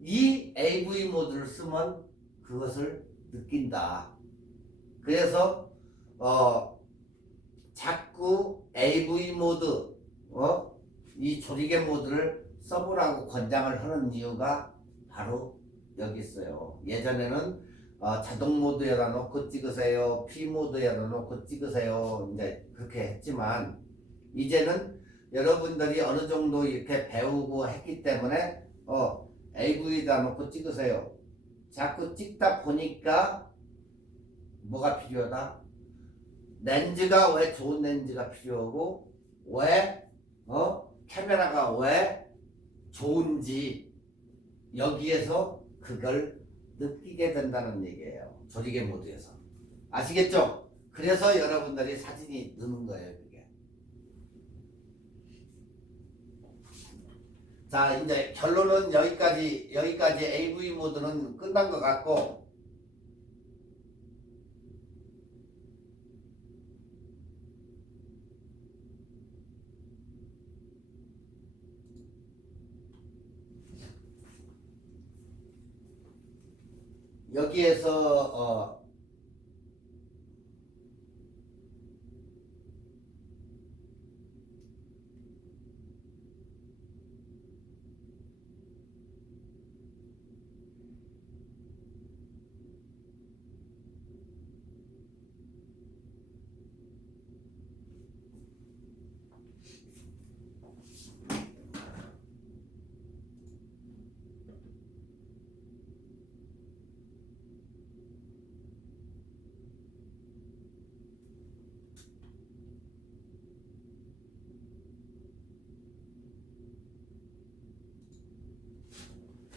이 AV 모드를 쓰면 그것을 느낀다. 그래서 자꾸 AV 모드, 이 조리개 모드를 써보라고 권장을 하는 이유가 바로 여기 있어요. 예전에는 자동 모드에다 놓고 찍으세요. P 모드에다 놓고 찍으세요. 이제 그렇게 했지만 이제는 여러분들이 어느 정도 이렇게 배우고 했기 때문에 AV에다 놓고 찍으세요. 자꾸 찍다 보니까 뭐가 필요하다? 렌즈가 왜 좋은 렌즈가 필요하고 왜 카메라가 왜 좋은지 여기에서 그걸 느끼게 된다는 얘기예요. 조리개 모드에서. 아시겠죠? 그래서 여러분들이 사진이 느는 거예요. 그게. 자, 이제 결론은 여기까지 AV 모드는 끝난 것 같고, 여기에서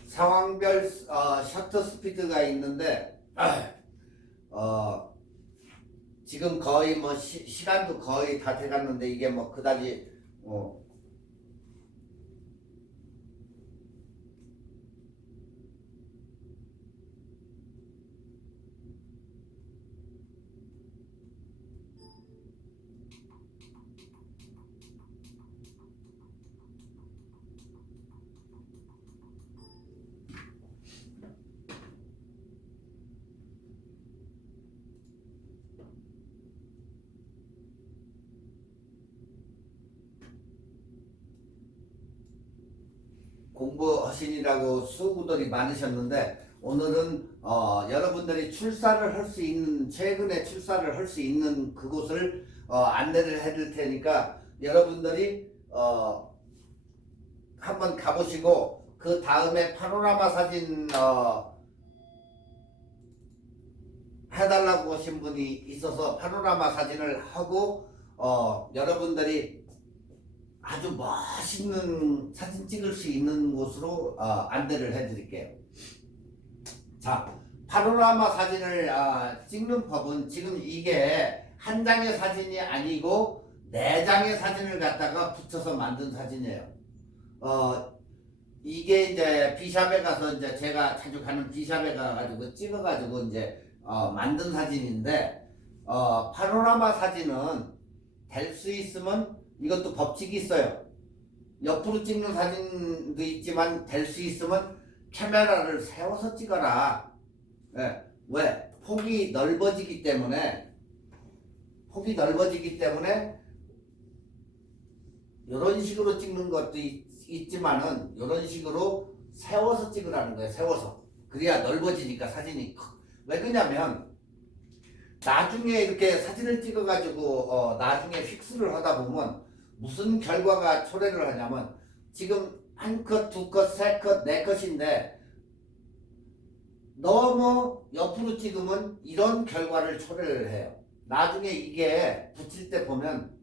상황별 셔터 스피드가 있는데 지금 거의 뭐 시간도 거의 다 돼갔는데 이게 뭐 그다지 공부하시느라고 수고들이 많으셨는데 오늘은 여러분들이 출사를 할 수 있는 최근에 출사를 할 수 있는 그곳을 안내를 해드릴 테니까 여러분들이 한번 가보시고 그 다음에 파노라마 사진 해달라고 하신 분이 있어서 파노라마 사진을 하고 여러분들이 아주 멋있는 사진 찍을 수 있는 곳으로 안내를 해드릴게요. 자, 파노라마 사진을 찍는 법은 지금 이게 한 장의 사진이 아니고 네 장의 사진을 갖다가 붙여서 만든 사진이에요. 이게 이제 B샵에 가서 이제 제가 자주 가는 B샵에 가가지고 찍어가지고 이제 만든 사진인데 파노라마 사진은 될 수 있으면 이것도 법칙이 있어요. 옆으로 찍는 사진도 있지만 될 수 있으면 카메라를 세워서 찍어라. 네. 왜? 폭이 넓어지기 때문에 이런 식으로 찍는 것도 있지만은 이런 식으로 세워서 찍으라는 거예요. 세워서. 그래야 넓어지니까 사진이. 왜 그러냐면 나중에 이렇게 사진을 찍어가지고 나중에 픽스를 하다 보면 무슨 결과가 초래를 하냐면 지금 한 컷, 두 컷, 세 컷, 네 컷인데 너무 옆으로 찍으면 이런 결과를 초래를 해요. 나중에 이게 붙일 때 보면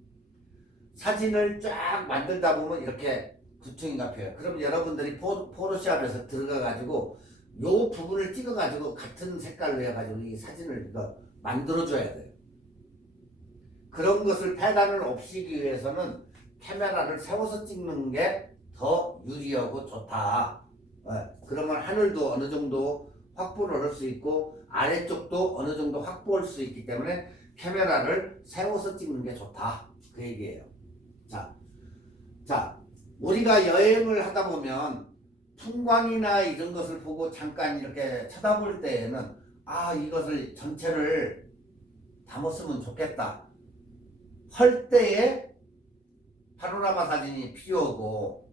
사진을 쫙 만들다 보면 이렇게 구청이가 펴요. 그럼 여러분들이 포토샵에서 들어가가지고 요 부분을 찍어가지고 같은 색깔로 해가지고 이 사진을 만들어줘야 돼요. 그런 것을 패단을 없애기 위해서는 카메라를 세워서 찍는 게 더 유리하고 좋다. 그러면 하늘도 어느 정도 확보를 할 수 있고 아래쪽도 어느 정도 확보할 수 있기 때문에 카메라를 세워서 찍는 게 좋다. 그 얘기예요. 자, 우리가 여행을 하다 보면 풍광이나 이런 것을 보고 잠깐 이렇게 쳐다볼 때에는 이것을 전체를 담았으면 좋겠다 할 때에 파노라마 사진이 필요하고,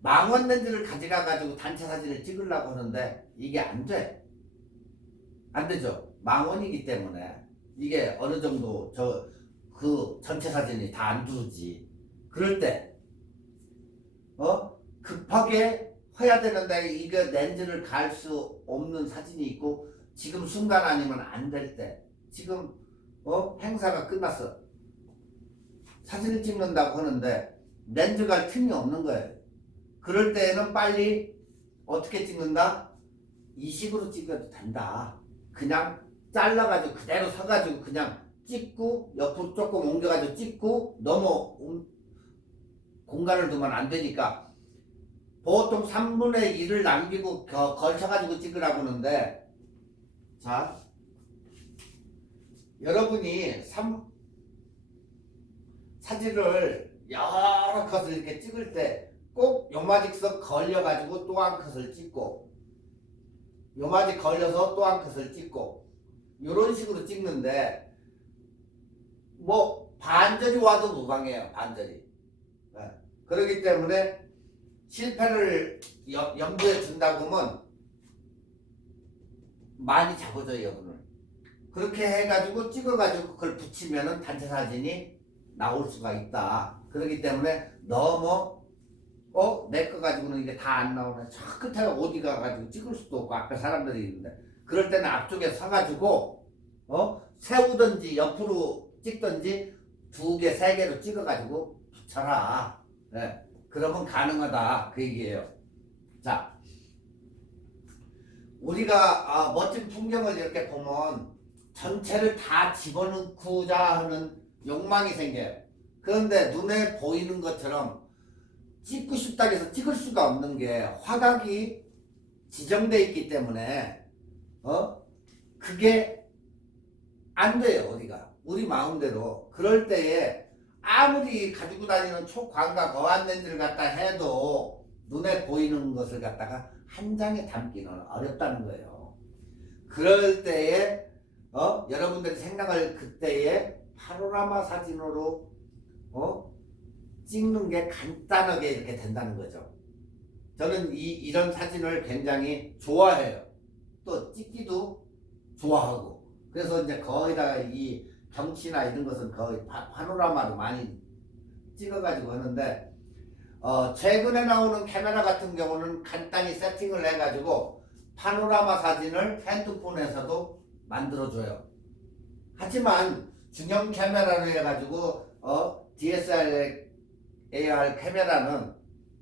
망원 렌즈를 가져가 가지고 단체 사진을 찍으려고 하는데 이게 안 돼. 안 되죠. 망원이기 때문에 이게 어느 정도 그 전체 사진이 다 안 들어오지. 그럴 때 급하게 해야 되는데 이게 렌즈를 갈 수 없는 사진이 있고, 지금 순간 아니면 안 될 때, 지금 행사가 끝났어. 사진을 찍는다고 하는데 렌즈 갈 틈이 없는 거예요. 그럴 때에는 빨리 어떻게 찍는다? 이 식으로 찍어도 된다. 그냥 잘라가지고 그대로 서가지고 그냥 찍고 옆으로 조금 옮겨가지고 찍고, 너무 공간을 두면 안 되니까 보통 3분의 1을 남기고 걸쳐가지고 찍으라고 하는데, 자, 여러분이 사진을 여러 컷을 이렇게 찍을 때 꼭 요마직석 걸려가지고 또 한 컷을 찍고, 요마직 걸려서 또 한 컷을 찍고, 이런 식으로 찍는데 뭐 반절이 와도 무방해요. 반절이. 네. 그렇기 때문에 실패를 염두에 둔다고 하면 많이 잡아줘요, 여러분을. 그렇게 해가지고 찍어가지고 그걸 붙이면은 단체 사진이 나올 수가 있다. 그렇기 때문에 너무 내 거 가지고는 이게 다 안 나오네. 저 끝에 어디 가가지고 찍을 수도 없고 앞에 사람들이 있는데, 그럴 때는 앞쪽에 서가지고 세우든지 옆으로 찍든지 2개, 3개로 찍어가지고 붙여라. 네. 그러면 가능하다, 그 얘기예요. 자, 우리가 멋진 풍경을 이렇게 보면 전체를 다 집어넣고자 하는 욕망이 생겨요. 그런데 눈에 보이는 것처럼 찍고 싶다 해서 찍을 수가 없는 게, 화각이 지정돼 있기 때문에 그게 안 돼요. 우리 마음대로. 그럴 때에 아무리 가지고 다니는 초광각 어안 렌즈를 갖다 해도 눈에 보이는 것을 갖다가 한 장에 담기는 어렵다는 거예요. 그럴 때에 여러분들이 생각을 그때에 파노라마 사진으로 찍는 게 간단하게 이렇게 된다는 거죠. 저는 이런 사진을 굉장히 좋아해요. 또 찍기도 좋아하고. 그래서 이제 거의다가 이 경치나 이런 것은 거의 파노라마로 많이 찍어가지고 하는데, 최근에 나오는 카메라 같은 경우는 간단히 세팅을 해가지고 파노라마 사진을 핸드폰에서도 만들어줘요. 하지만 중형 카메라로 해가지고 DSLR 카메라는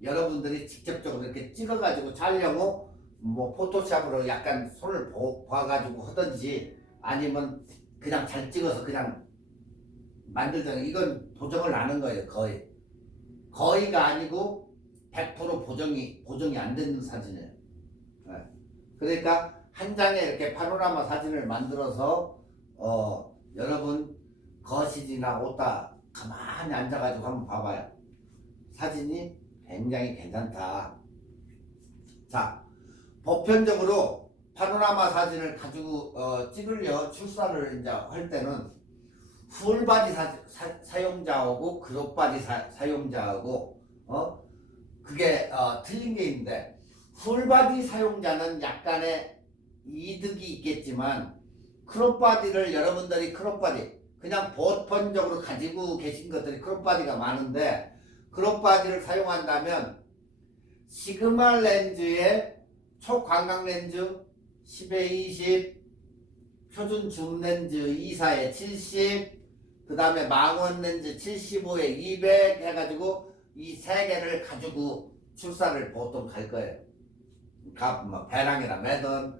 여러분들이 직접적으로 이렇게 찍어가지고 촬영 후 뭐 포토샵으로 약간 손을 봐가지고 하든지, 아니면 그냥 잘 찍어서 그냥 만들잖아요. 이건 보정을 안 하는 거예요. 거의가 아니고 100% 보정이 안 되는 사진이에요. 네. 그러니까 한 장에 이렇게 파노라마 사진을 만들어서 여러분 거실이나 옷다 가만히 앉아가지고 한번 봐봐요. 사진이 굉장히 괜찮다. 자, 보편적으로 파노라마 사진을 가지고 찍으려 출사를 이제 할 때는 풀바디 사용자하고 크롭바디 사용자하고 그게 틀린 게 있는데, 풀바디 사용자는 약간의 이득이 있겠지만, 크롭바디를 여러분들이 그냥 보편적으로 가지고 계신 것들이 크롭바디가 많은데, 크롭바디를 사용한다면 시그마 렌즈에 초광각 렌즈 10에 20, 표준 줌 렌즈 24에 70, 그 다음에 망원 렌즈 75에 200 해가지고 이 세 개를 가지고 출사를 보통 갈 거예요. 뭐 배낭이나 매든,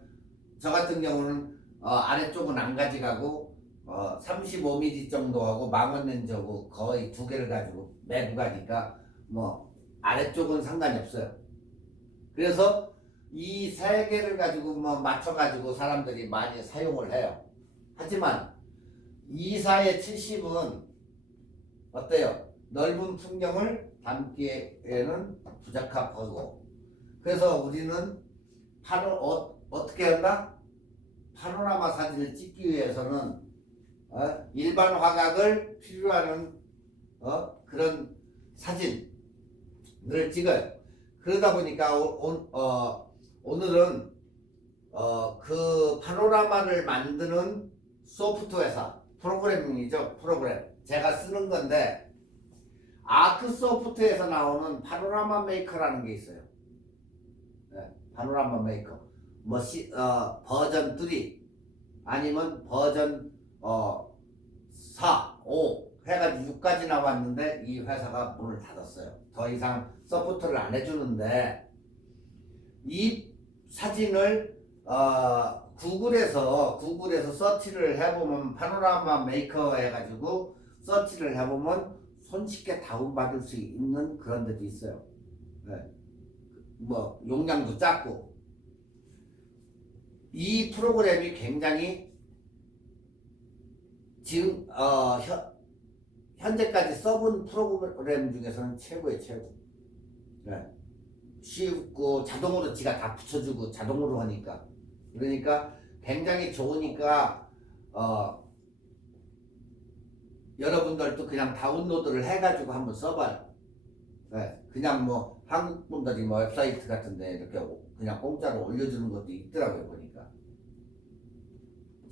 저 같은 경우는 아래쪽은 안 가져가고 35mm 정도 하고 망원 렌즈하고 거의 2개를 가지고 메고 가니까 뭐 아래쪽은 상관이 없어요. 그래서 이 세 개를 가지고 뭐 맞춰가지고 사람들이 많이 사용을 해요. 하지만 24에 70은 어때요? 넓은 풍경을 담기에는 부적합하고, 그래서 우리는 어떻게 한다? 파노라마 사진을 찍기 위해서는 일반 화각을 필요로 하는 그런 사진을 찍어요. 그러다 보니까 오늘은 그 파노라마를 만드는 소프트 회사 프로그래밍이죠. 프로그램 제가 쓰는 건데 아크 소프트에서 나오는 파노라마 메이커라는 게 있어요. 네, 파노라마 메이커 버전 3 아니면 버전 4, 5 해가지고 6까지 나왔는데 이 회사가 문을 닫았어요. 더 이상 서포트를 안 해주는데 이 사진을 구글에서 서치를 해보면 파노라마 메이커 해가지고 서치를 해보면 손쉽게 다운받을 수 있는 그런 데도 있어요. 네. 뭐 용량도 작고 이 프로그램이 굉장히 지금 현재까지 써본 프로그램 중에서는 최고의 최고. 네. 쉽고 자동으로 지가 다 붙여주고 자동으로 하니까 그러니까 굉장히 좋으니까 여러분들도 그냥 다운로드를 해가지고 한번 써봐요. 네. 그냥 뭐 한국 분들이 뭐 웹사이트 같은데 이렇게 그냥 공짜로 올려주는 것도 있더라고요 보니까.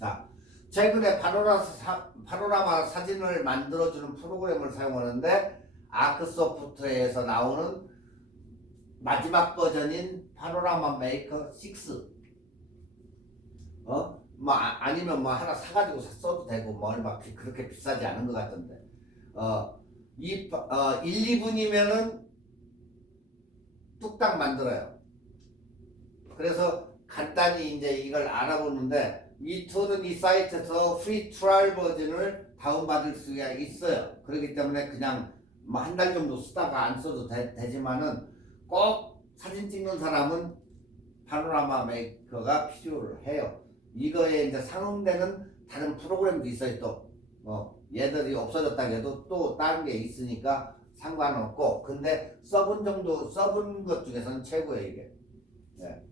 자, 최근에 파노라마 사진을 만들어주는 프로그램을 사용하는데 아크소프트에서 나오는 마지막 버전인 파노라마 메이커 6 뭐 아니면 뭐 하나 사가지고 써도 되고 뭐 얼마 그렇게 비싸지 않은 것 같던데 1, 2분이면은 뚝딱 만들어요. 그래서 간단히 이제 이걸 알아보는데 이 툴은 이 사이트에서 프리 트라이얼 버전을 다운받을 수가 있어요. 그렇기 때문에 그냥 뭐 한 달 정도 쓰다가 안 써도 되지만은 꼭 사진 찍는 사람은 파노라마 메이커가 필요를 해요. 이거에 이제 상응되는 다른 프로그램도 있어요. 또 얘들이 없어졌다 해도 또 다른 게 있으니까 상관없고 근데 써본 것 중에서는 최고예요 이게. 네.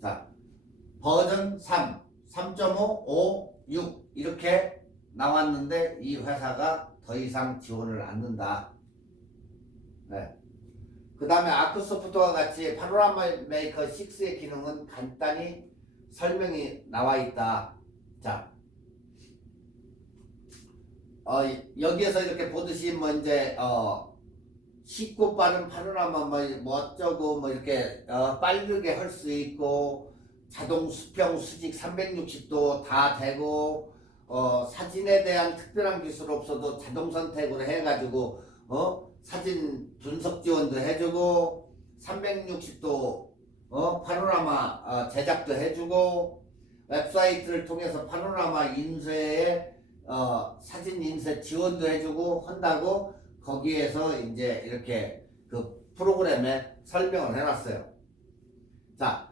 자, 버전 3, 3.5, 5, 6 이렇게 나왔는데 이 회사가 더 이상 지원을 않는다. 네. 그 다음에 아크소프트와 같이 파노라마 메이커 6의 기능은 간단히 설명이 나와 있다. 자, 여기에서 이렇게 보듯이 뭐 이제 쉽고 빠른 파노라마 뭐 어쩌고 뭐 이렇게 빠르게 할 수 있고 자동 수평 수직 360도 다 되고 사진에 대한 특별한 기술 없어도 자동 선택으로 해가지고 사진 분석 지원도 해주고 360도 파노라마 제작도 해주고 웹사이트를 통해서 파노라마 인쇄에 사진 인쇄 지원도 해주고 한다고 거기에서 이제 이렇게 그 프로그램에 설명을 해놨어요. 자,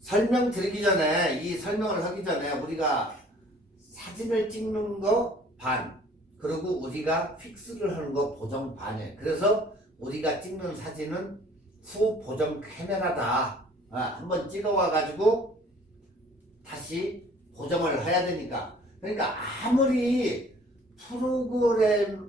설명드리기 전에 이 설명을 하기 전에 우리가 사진을 찍는 거 반, 그리고 우리가 픽스를 하는 거 보정 반이에요. 그래서 우리가 찍는 사진은 후 보정 카메라다. 한번 찍어와 가지고 다시 보정을 해야 되니까. 그러니까 아무리 프로그램이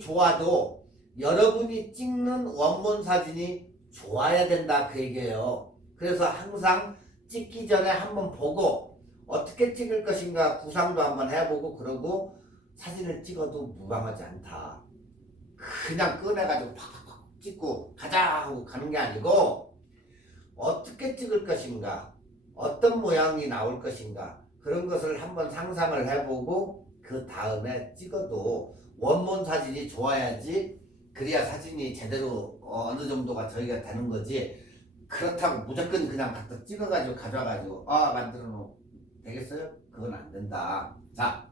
좋아도 여러분이 찍는 원본 사진이 좋아야 된다 그 얘기예요. 그래서 항상 찍기 전에 한번 보고 어떻게 찍을 것인가 구상도 한번 해보고 그러고 사진을 찍어도 무방하지 않다. 그냥 꺼내가지고 팍팍팍 찍고 가자 하고 가는 게 아니고 어떻게 찍을 것인가 어떤 모양이 나올 것인가 그런 것을 한번 상상을 해보고 그 다음에 찍어도 원본 사진이 좋아야지 그래야 사진이 제대로 어느 정도가 저희가 되는 거지 그렇다고 무조건 그냥 갖다 찍어가지고 가져와가지고 만들어 놓으면 되겠어요? 그건 안 된다. 자,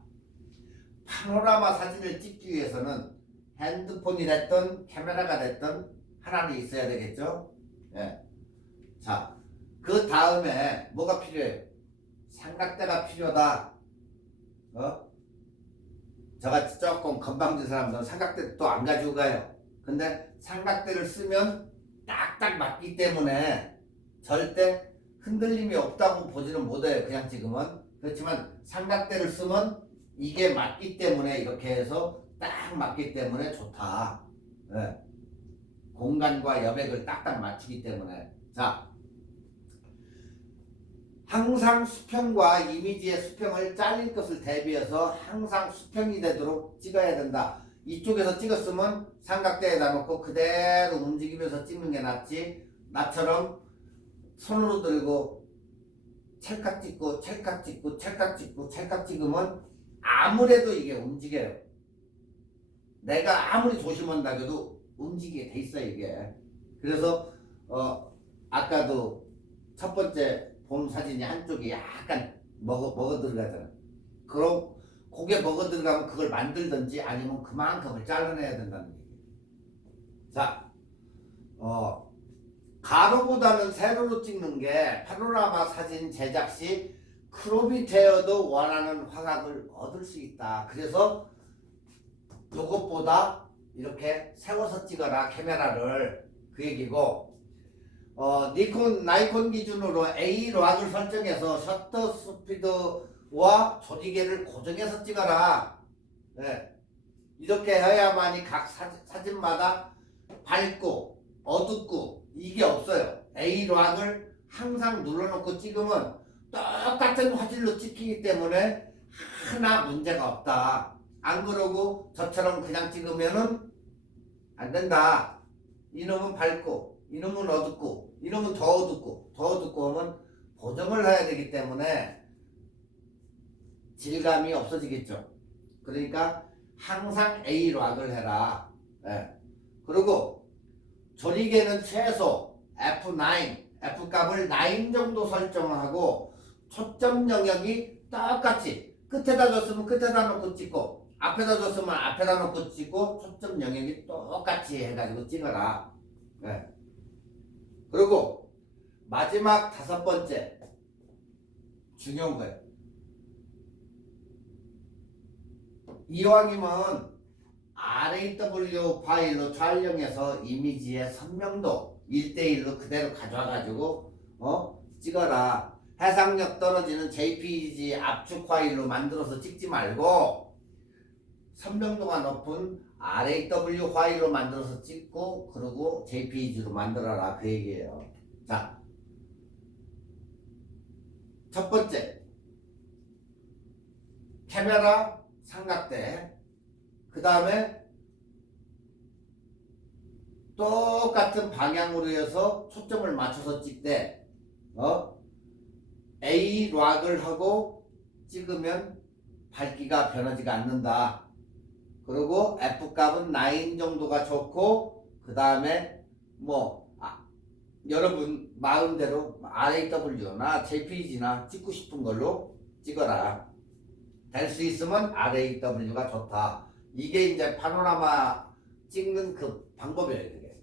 파노라마 사진을 찍기 위해서는 핸드폰이 됐든 카메라가 됐든 하나는 있어야 되겠죠? 예. 자, 그 다음에 뭐가 필요해요? 삼각대가 필요하다. 저같이 조금 건방진 사람들은 삼각대 또 안 가지고 가요. 근데 삼각대를 쓰면 딱딱 맞기 때문에 절대 흔들림이 없다고 보지는 못해요. 그냥 지금은. 그렇지만 삼각대를 쓰면 이게 맞기 때문에 이렇게 해서 딱 맞기 때문에 좋다. 예. 공간과 여백을 딱딱 맞추기 때문에. 자, 항상 수평과 이미지의 수평을 잘릴 것을 대비해서 항상 수평이 되도록 찍어야 된다. 이쪽에서 찍었으면 삼각대에다 놓고 그대로 움직이면서 찍는 게 낫지. 나처럼 손으로 들고 찰칵 찍고 찰칵 찍고 찰칵 찍고 찰칵 찍으면 아무래도 이게 움직여요. 내가 아무리 조심한다 해도 움직이게 돼 있어요 이게. 그래서 아까도 첫 번째 본 사진이 한쪽이 약간 먹어 들어가잖아. 그럼 고개 먹어 들어가면 그걸 만들든지 아니면 그만큼을 잘라내야 된다는 얘기예요. 자, 가로보다는 세로로 찍는 게 파노라마 사진 제작 시 크롭이 되어도 원하는 화각을 얻을 수 있다. 그래서 요것보다 이렇게 세워서 찍어라 카메라를, 그 얘기고, 나이콘 기준으로 A 락을 설정해서 셔터 스피드와 조리개를 고정해서 찍어라. 네. 이렇게 해야만이 각 사진마다 밝고 어둡고 이게 없어요. A 락을 항상 눌러놓고 찍으면 똑같은 화질로 찍히기 때문에 하나 문제가 없다. 안 그러고 저처럼 그냥 찍으면은 안 된다. 이놈은 밝고 이놈은 어둡고 이놈은 더 어둡고 더 어둡고 하면 보정을 해야 되기 때문에 질감이 없어지겠죠. 그러니까 항상 A 락을 해라. 네. 그리고 조리개는 최소 F9, F값을 9 정도 설정하고 초점 영역이 똑같이 끝에다 줬으면 끝에다 놓고 찍고 앞에다 줬으면 앞에다 놓고 찍고 초점 영역이 똑같이 해가지고 찍어라. 네. 그리고 마지막 5번째 중요한 거예요. 이왕이면 RAW 파일로 촬영해서 이미지의 선명도 1:1로 그대로 가져와가지고 찍어라. 해상력 떨어지는 JPG 압축 파일로 만들어서 찍지 말고 선명도가 높은 RAW 파일로 만들어서 찍고 그리고 JPG로 만들어라, 그 얘기예요. 자, 첫 번째 카메라 삼각대, 그 다음에 똑같은 방향으로 해서 초점을 맞춰서 찍되 A 락을 하고 찍으면 밝기가 변하지가 않는다. 그리고 F값은 9 정도가 좋고 그 다음에 여러분 마음대로 RAW나 JPG나 찍고 싶은 걸로 찍어라. 될 수 있으면 RAW가 좋다. 이게 이제 파노라마 찍는 그 방법이에요. 이게.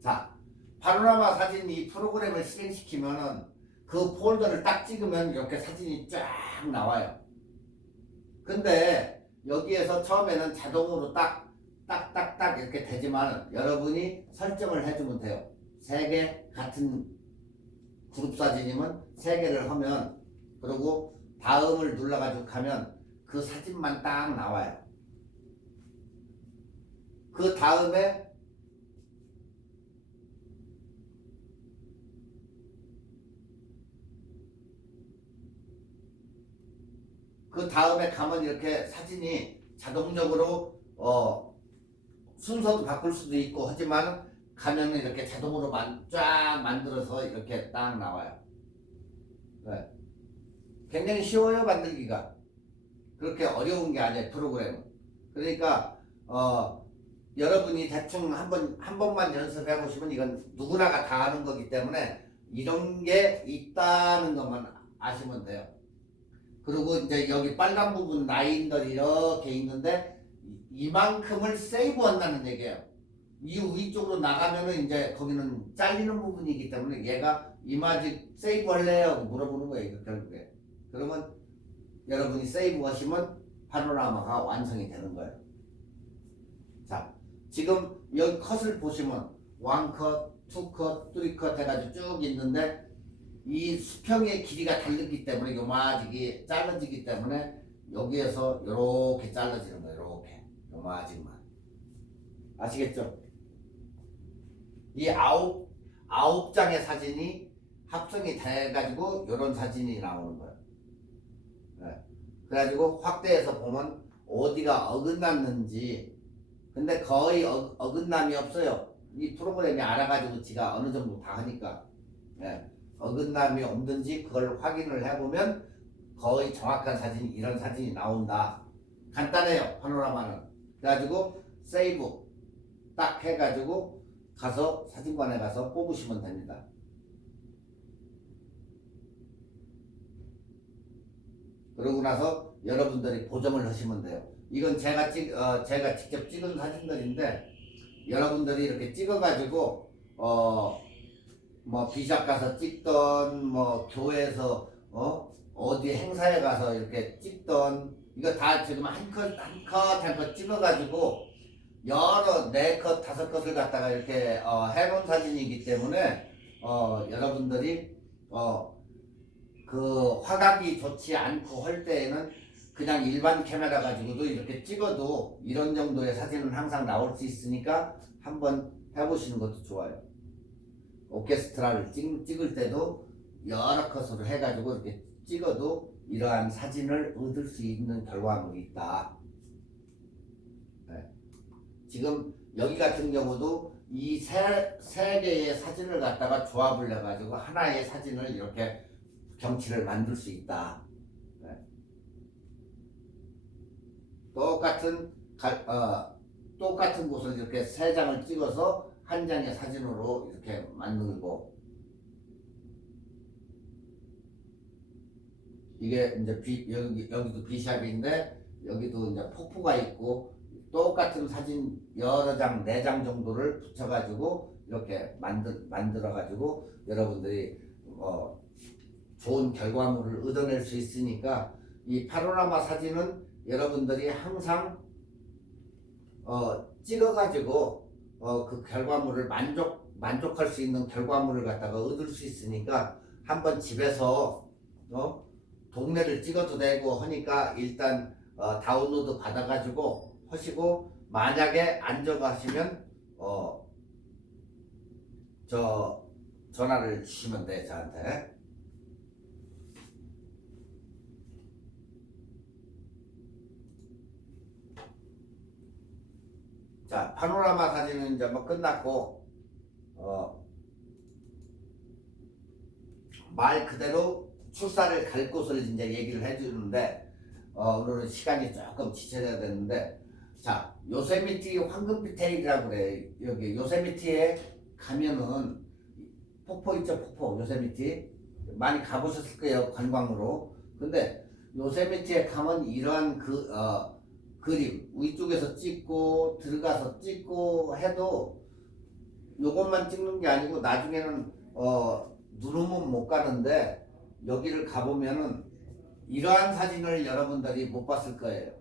자, 파노라마 사진 이 프로그램을 실행시키면은 그 폴더를 딱 찍으면 이렇게 사진이 쫙 나와요. 근데 여기에서 처음에는 자동으로 딱딱딱딱 이렇게 되지만 여러분이 설정을 해주면 돼요. 3개 같은 그룹 사진이면 3개를 하면, 그리고 다음을 눌러가지고 가면 그 사진만 딱 나와요. 그 다음에 가면 이렇게 사진이 자동적으로 순서도 바꿀 수도 있고 하지만 가면은 이렇게 자동으로 쫙 만들어서 이렇게 딱 나와요. 네. 굉장히 쉬워요, 만들기가. 그렇게 어려운 게 아니에요, 프로그램은. 그러니까 여러분이 대충 한 번만 연습해 보시면 이건 누구나가 다 아는 거기 때문에 이런 게 있다는 것만 아시면 돼요. 그리고 이제 여기 빨간 부분 라인들이 이렇게 있는데 이만큼을 세이브한다는 얘기예요. 이 위쪽으로 나가면은 이제 거기는 잘리는 부분이기 때문에 얘가 이마지 세이브 할래요? 물어보는 거예요, 결국에. 그러면 여러분이 세이브 하시면 파노라마가 완성이 되는 거예요. 자, 지금 여기 컷을 보시면 1컷, 2컷, 3컷 해가지고 쭉 있는데 이 수평의 길이가 다르기 때문에 요마지기 잘라지기 때문에 여기에서 요렇게 잘라지는 거예요. 요렇게 요마지만 아시겠죠? 이 아홉 장의 사진이 합성이 돼가지고 요런 사진이 나오는 거예요. 네. 그래가지고 확대해서 보면 어디가 어긋났는지 근데 거의 어긋남이 없어요. 이 프로그램이 알아가지고 지가 어느 정도 다 하니까 네. 어긋남이 없는지 그걸 확인을 해보면 거의 정확한 사진이 이런 사진이 나온다. 간단해요. 파노라마는. 그래가지고 세이브 딱 해가지고 가서 사진관에 가서 뽑으시면 됩니다. 그러고 나서 여러분들이 보정을 하시면 돼요. 이건 제가 직접 찍은 사진들인데 여러분들이 이렇게 찍어가지고 뭐 비샵 가서 찍던 뭐 교회에서 어디 행사에 가서 이렇게 찍던 이거 다 지금 한 컷 찍어가지고 여러 4컷 5컷을 갖다가 이렇게 해놓은 사진이기 때문에 여러분들이 그 화각이 좋지 않고 할 때에는 그냥 일반 카메라 가지고도 이렇게 찍어도 이런 정도의 사진은 항상 나올 수 있으니까 한번 해보시는 것도 좋아요. 오케스트라를 찍을 때도 여러 컷으로 해가지고 이렇게 찍어도 이러한 사진을 얻을 수 있는 결과물이 있다. 네. 지금 여기 같은 경우도 이 세 개의 사진을 갖다가 조합을 해가지고 하나의 사진을 이렇게 경치를 만들 수 있다. 네. 똑같은 곳을 이렇게 3장을 찍어서 한 장의 사진으로 이렇게 만들고 이게 이제 여기도 비샵인데 여기도 이제 폭포가 있고 똑같은 사진 여러 장, 4장 정도를 붙여가지고 이렇게 만들어가지고 여러분들이 좋은 결과물을 얻어낼 수 있으니까 이 파노라마 사진은 여러분들이 항상 찍어가지고 그 결과물을 만족할 수 있는 결과물을 갖다가 얻을 수 있으니까 한번 집에서 동네를 찍어도 되고 하니까 일단 다운로드 받아가지고 하시고 만약에 안 적어하시면 저 전화를 주시면 돼 저한테. 자, 파노라마 사진은 이제 뭐 끝났고 말 그대로 출사를 갈 곳을 이제 얘기를 해주는데 오늘은 시간이 조금 지체돼야 되는데 자 요세미티 황금빛 테일이라고 그래. 여기 요세미티에 가면은 폭포 있죠. 폭포 요세미티 많이 가보셨을 거예요 관광으로. 근데 요세미티에 가면 이러한 그림 위쪽에서 찍고 들어가서 찍고 해도 요것만 찍는 게 아니고 나중에는 누르면 못 가는데 여기를 가보면은 이러한 사진을 여러분들이 못 봤을 거예요.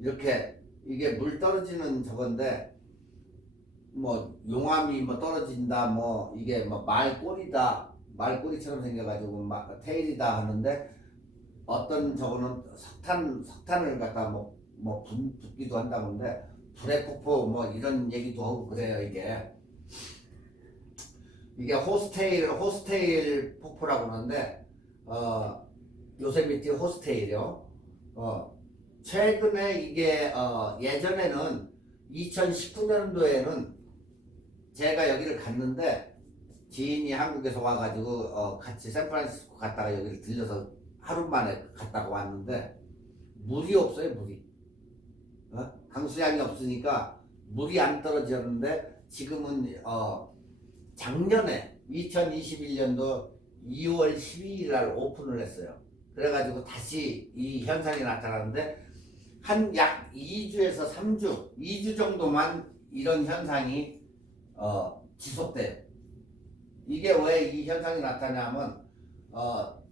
이렇게 이게 물 떨어지는 저건데 뭐 용암이 뭐 떨어진다 뭐 이게 뭐 말꼬리다 말꼬리처럼 생겨가지고 테일이다 하는데 어떤 저거는 석탄을 갖다 뭐 붓기도 한다는데 불의 폭포 뭐 이런 얘기도 하고 그래요. 이게 호스테일 폭포라고 하는데 요세미티 호스테일이요. 최근에 이게 예전에는 2019년도에는 제가 여기를 갔는데 지인이 한국에서 와가지고 같이 샌프란시스코 갔다가 여기를 들려서 하루 만에 갔다가 왔는데 물이 없어요. 물이 강수량이 없으니까 물이 안 떨어졌는데 지금은 작년에 2021년도 2월 12일 날 오픈을 했어요. 그래가지고 다시 이 현상이 나타나는데 한 약 2주에서 3주 2주 정도만 이런 현상이 지속돼요. 이게 왜 이 현상이 나타나면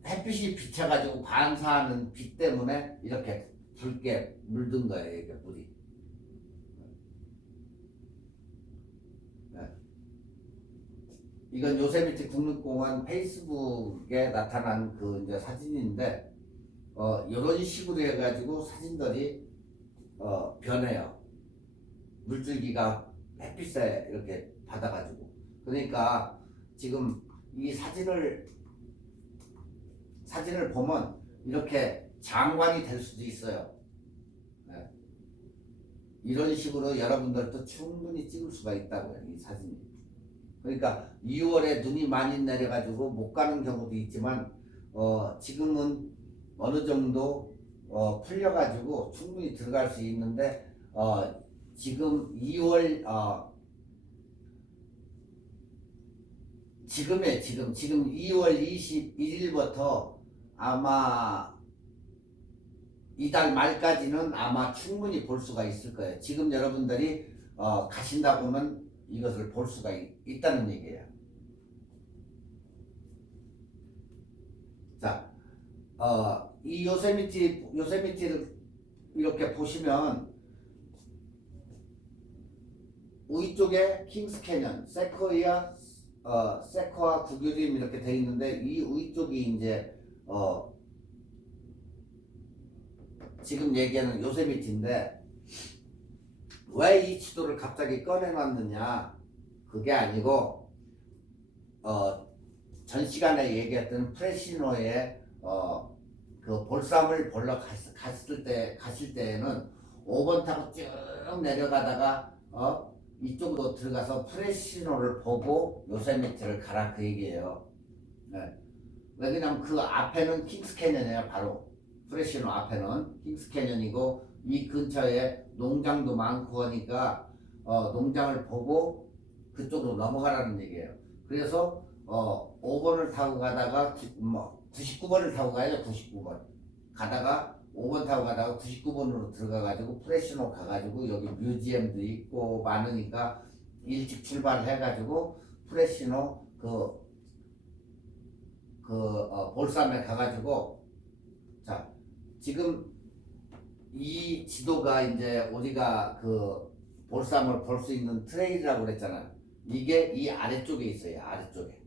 햇빛이 비쳐가지고 반사하는 빛 때문에 이렇게 붉게 물든 거예요. 이게 물이. 이건 요세미티 국립공원 페이스북에 나타난 그 이제 사진인데 이런 식으로 해가지고 사진들이 변해요. 물줄기가 햇빛에 이렇게 받아가지고. 그러니까 지금 이 사진을 보면 이렇게 장관이 될 수도 있어요. 네. 이런 식으로 여러분들도 충분히 찍을 수가 있다고요, 이 사진이. 그러니까 2월에 눈이 많이 내려가지고 못 가는 경우도 있지만 지금은 어느 정도 풀려가지고 충분히 들어갈 수 있는데 지금 2월 지금 2월 21일부터 아마 이달 말까지는 아마 충분히 볼 수가 있을 거예요. 지금 여러분들이 가신다 보면 이것을 볼 수가 있다는 얘기예요. 자, 이 요세미티를 이렇게 보시면 위쪽에 킹스 캐년, 세코이아 구규림 이렇게 돼 있는데 이 위쪽이 이제 지금 얘기하는 요세미티인데 왜 이 지도를 갑자기 꺼내놨느냐? 그게 아니고 전 시간에 얘기했던 프레시노의 그 볼삼을 보러 가실 때에는 5번 타고 쭉 내려가다가 이쪽으로 들어가서 프레시노를 보고 요세미티를 가라 그 얘기예요. 네. 왜냐면 그 앞에는 킹스 캐년이에요. 바로 프레시노 앞에는 킹스 캐년이고 이 근처에 농장도 많고 하니까 농장을 보고 그쪽으로 넘어가라는 얘기예요. 그래서 5번을 타고 가다가 99번을 타고 가야죠. 99번 가다가 5번 타고 가다가 99번으로 들어가가지고 프레시노 가가지고 여기 뮤지엄도 있고 많으니까 일찍 출발해가지고 프레시노 볼삼에 가가지고 자 지금 이 지도가 이제 우리가 그 볼삼을 볼 수 있는 트레일이라고 그랬잖아요. 이게 이 아래쪽에 있어요. 아래쪽에.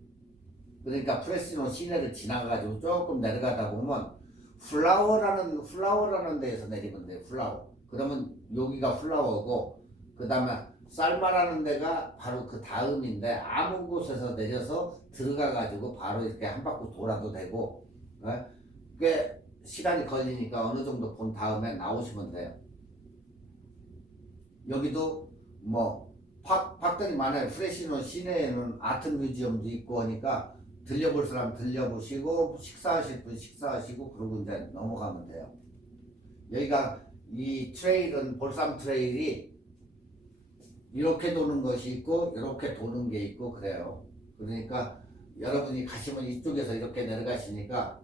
그러니까 프레시노 시내를 지나가가지고 조금 내려가다 보면 플라워라는 데에서 내리면 돼요. 플라워. 그러면 여기가 플라워고 그 다음에 쌀마라는 데가 바로 그 다음인데 아무 곳에서 내려서 들어가가지고 바로 이렇게 한 바퀴 돌아도 되고 꽤 시간이 걸리니까 어느 정도 본 다음에 나오시면 돼요. 여기도 뭐 팍들이 많아요. 프레시노 시내에는 아트 뮤지엄도 있고 하니까 들려볼 사람 들려보시고 식사하실 분 식사하시고 그러고 이제 넘어가면 돼요. 여기가 이 트레일은 볼삼 트레일이 이렇게 도는 것이 있고 이렇게 도는 게 있고 그래요. 그러니까 여러분이 가시면 이쪽에서 이렇게 내려가시니까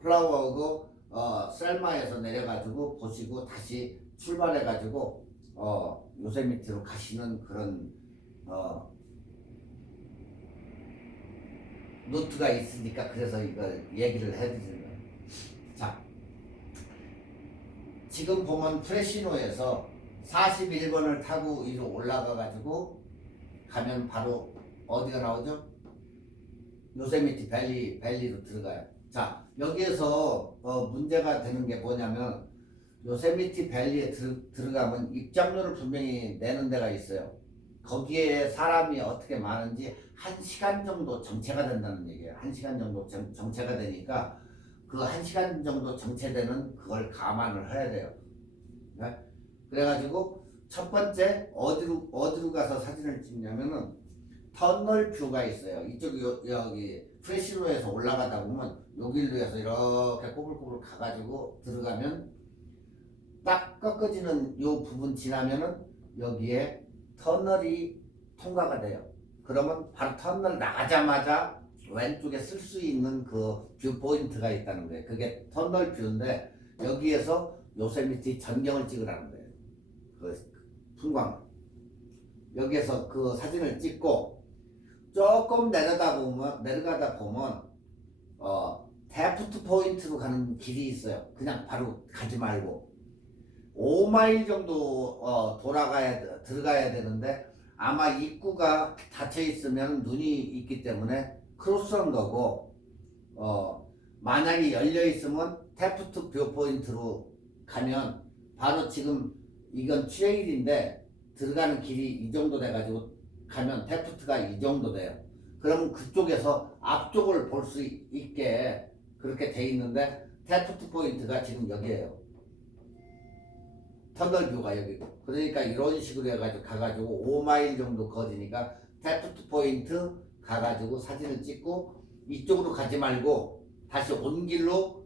플라워하고 셀마에서 내려가지고 보시고 다시 출발해가지고 요세미티로 가시는 그런 노트가 있으니까 그래서 이걸 얘기를 해드리는 거예요. 자, 지금 보면 프레시노에서 41번을 타고 위로 올라가가지고 가면 바로 어디가 나오죠? 요세미티 밸리로 들어가요. 자, 여기에서 문제가 되는 게 뭐냐면 요세미티 밸리에 들어가면 입장료를 분명히 내는 데가 있어요. 거기에 사람이 어떻게 많은지 1시간 정도 정체가 된다는 얘기예요. 1시간 정도 정체가 되니까 그 1시간 정도 정체되는 그걸 감안을 해야 돼요. 네? 그래가지고 첫 번째 어디로 가서 사진을 찍냐면은 터널 뷰가 있어요. 이쪽 여기 프레시노에서 올라가다 보면 여기로 해서 이렇게 꼬불꼬불 가가지고 들어가면 딱 꺾어지는 요 부분 지나면은 여기에 터널이 통과가 돼요. 그러면 바로 터널 나가자마자 왼쪽에 쓸 수 있는 그 뷰 포인트가 있다는 거예요. 그게 터널 뷰인데 여기에서 요세미티 전경을 찍으라는 거예요. 그 풍광. 여기에서 그 사진을 찍고 조금 내려가다 보면 데프트 포인트로 가는 길이 있어요. 그냥 바로 가지 말고 5마일 정도 들어가야 되는데 아마 입구가 닫혀 있으면 눈이 있기 때문에 크로스한 거고, 만약에 열려 있으면 테프트 뷰 포인트로 가면 바로 지금 이건 트레일인데 들어가는 길이 이 정도 돼가지고 가면 테프트가 이 정도 돼요. 그러면 그쪽에서 앞쪽을 볼 수 있게 그렇게 돼 있는데 테프트 포인트가 지금 여기에요. 터널 뷰가 여기고. 그러니까 이런 식으로 해가지고 가가지고 5마일 정도 거리니까 테프트 포인트 가가지고 사진을 찍고 이쪽으로 가지 말고 다시 온 길로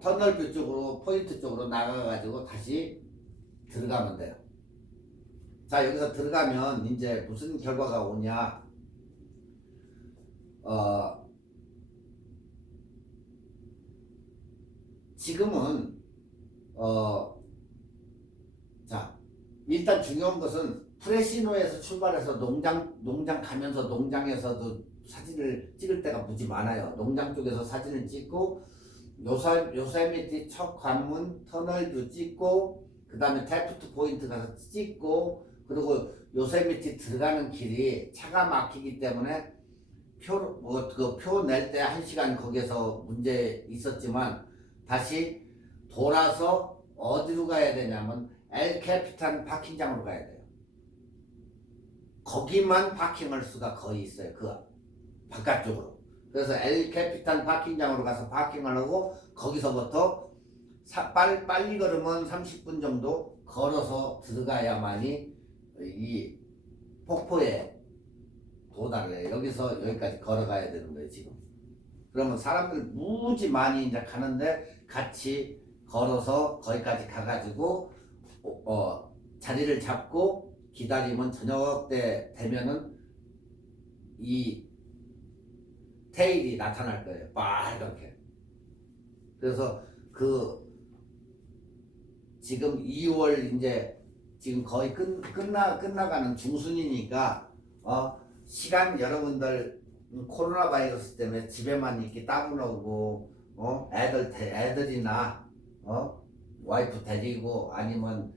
터널 뷰 쪽으로 포인트 쪽으로 나가가지고 다시 들어가면 돼요. 자, 여기서 들어가면 이제 무슨 결과가 오냐? 지금은 자, 일단 중요한 것은 프레시노에서 출발해서 농장 가면서 농장에서도 사진을 찍을 때가 무지 많아요. 농장 쪽에서 사진을 찍고 요세미티 첫 관문 터널도 찍고 그 다음에 테프트 포인트 가서 찍고 그리고 요세미티 들어가는 길이 차가 막히기 때문에 표 낼 때 1시간 거기에서 문제 있었지만 다시 돌아서 어디로 가야 되냐면 엘 캐피탄 파킹장으로 가야 돼요. 거기만 파킹할 수가 거의 있어요. 그 바깥쪽으로. 그래서 엘 캐피탄 파킹장으로 가서 파킹을 하고 거기서부터 빨리 걸으면 30분 정도 걸어서 들어가야만이 이 폭포에 도달을 해요. 여기서 여기까지 걸어가야 되는 거예요, 지금. 그러면 사람들 무지 많이 이제 가는데 같이 걸어서 거기까지 가가지고 자리를 잡고 기다리면 저녁 때 되면은 이 테일이 나타날 거예요. 빨갛게. 그래서 지금 2월 이제 지금 거의 끝나가는 중순이니까 시간 여러분들 코로나 바이러스 때문에 집에만 있기 따분하고 애들이나 와이프 데리고 아니면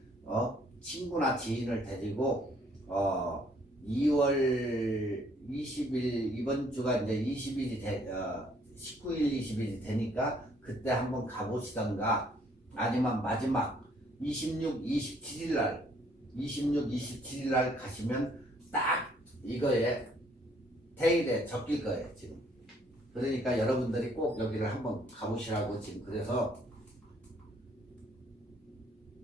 친구나 지인을 데리고 2월 20일 이번 주가 이제 20일이 19일 20일이 되니까 그때 한번 가보시던가 아니면 마지막 26, 27일 날 가시면 딱 이거에 테일에 적힐 거예요 지금. 그러니까 여러분들이 꼭 여기를 한번 가보시라고 지금 그래서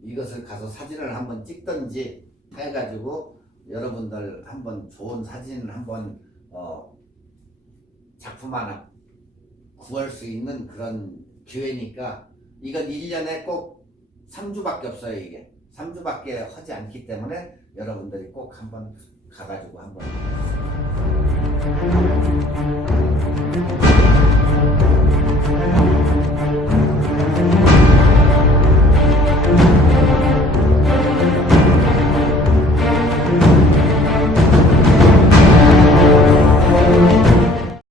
이것을 가서 사진을 한번 찍든지 해가지고 여러분들 한번 좋은 사진을 한번 작품 하나 구할 수 있는 그런 기회니까 이건 1년에 꼭 3주밖에 없어요. 이게 3주밖에 하지 않기 때문에 여러분들이 꼭 한번 가가지고 한번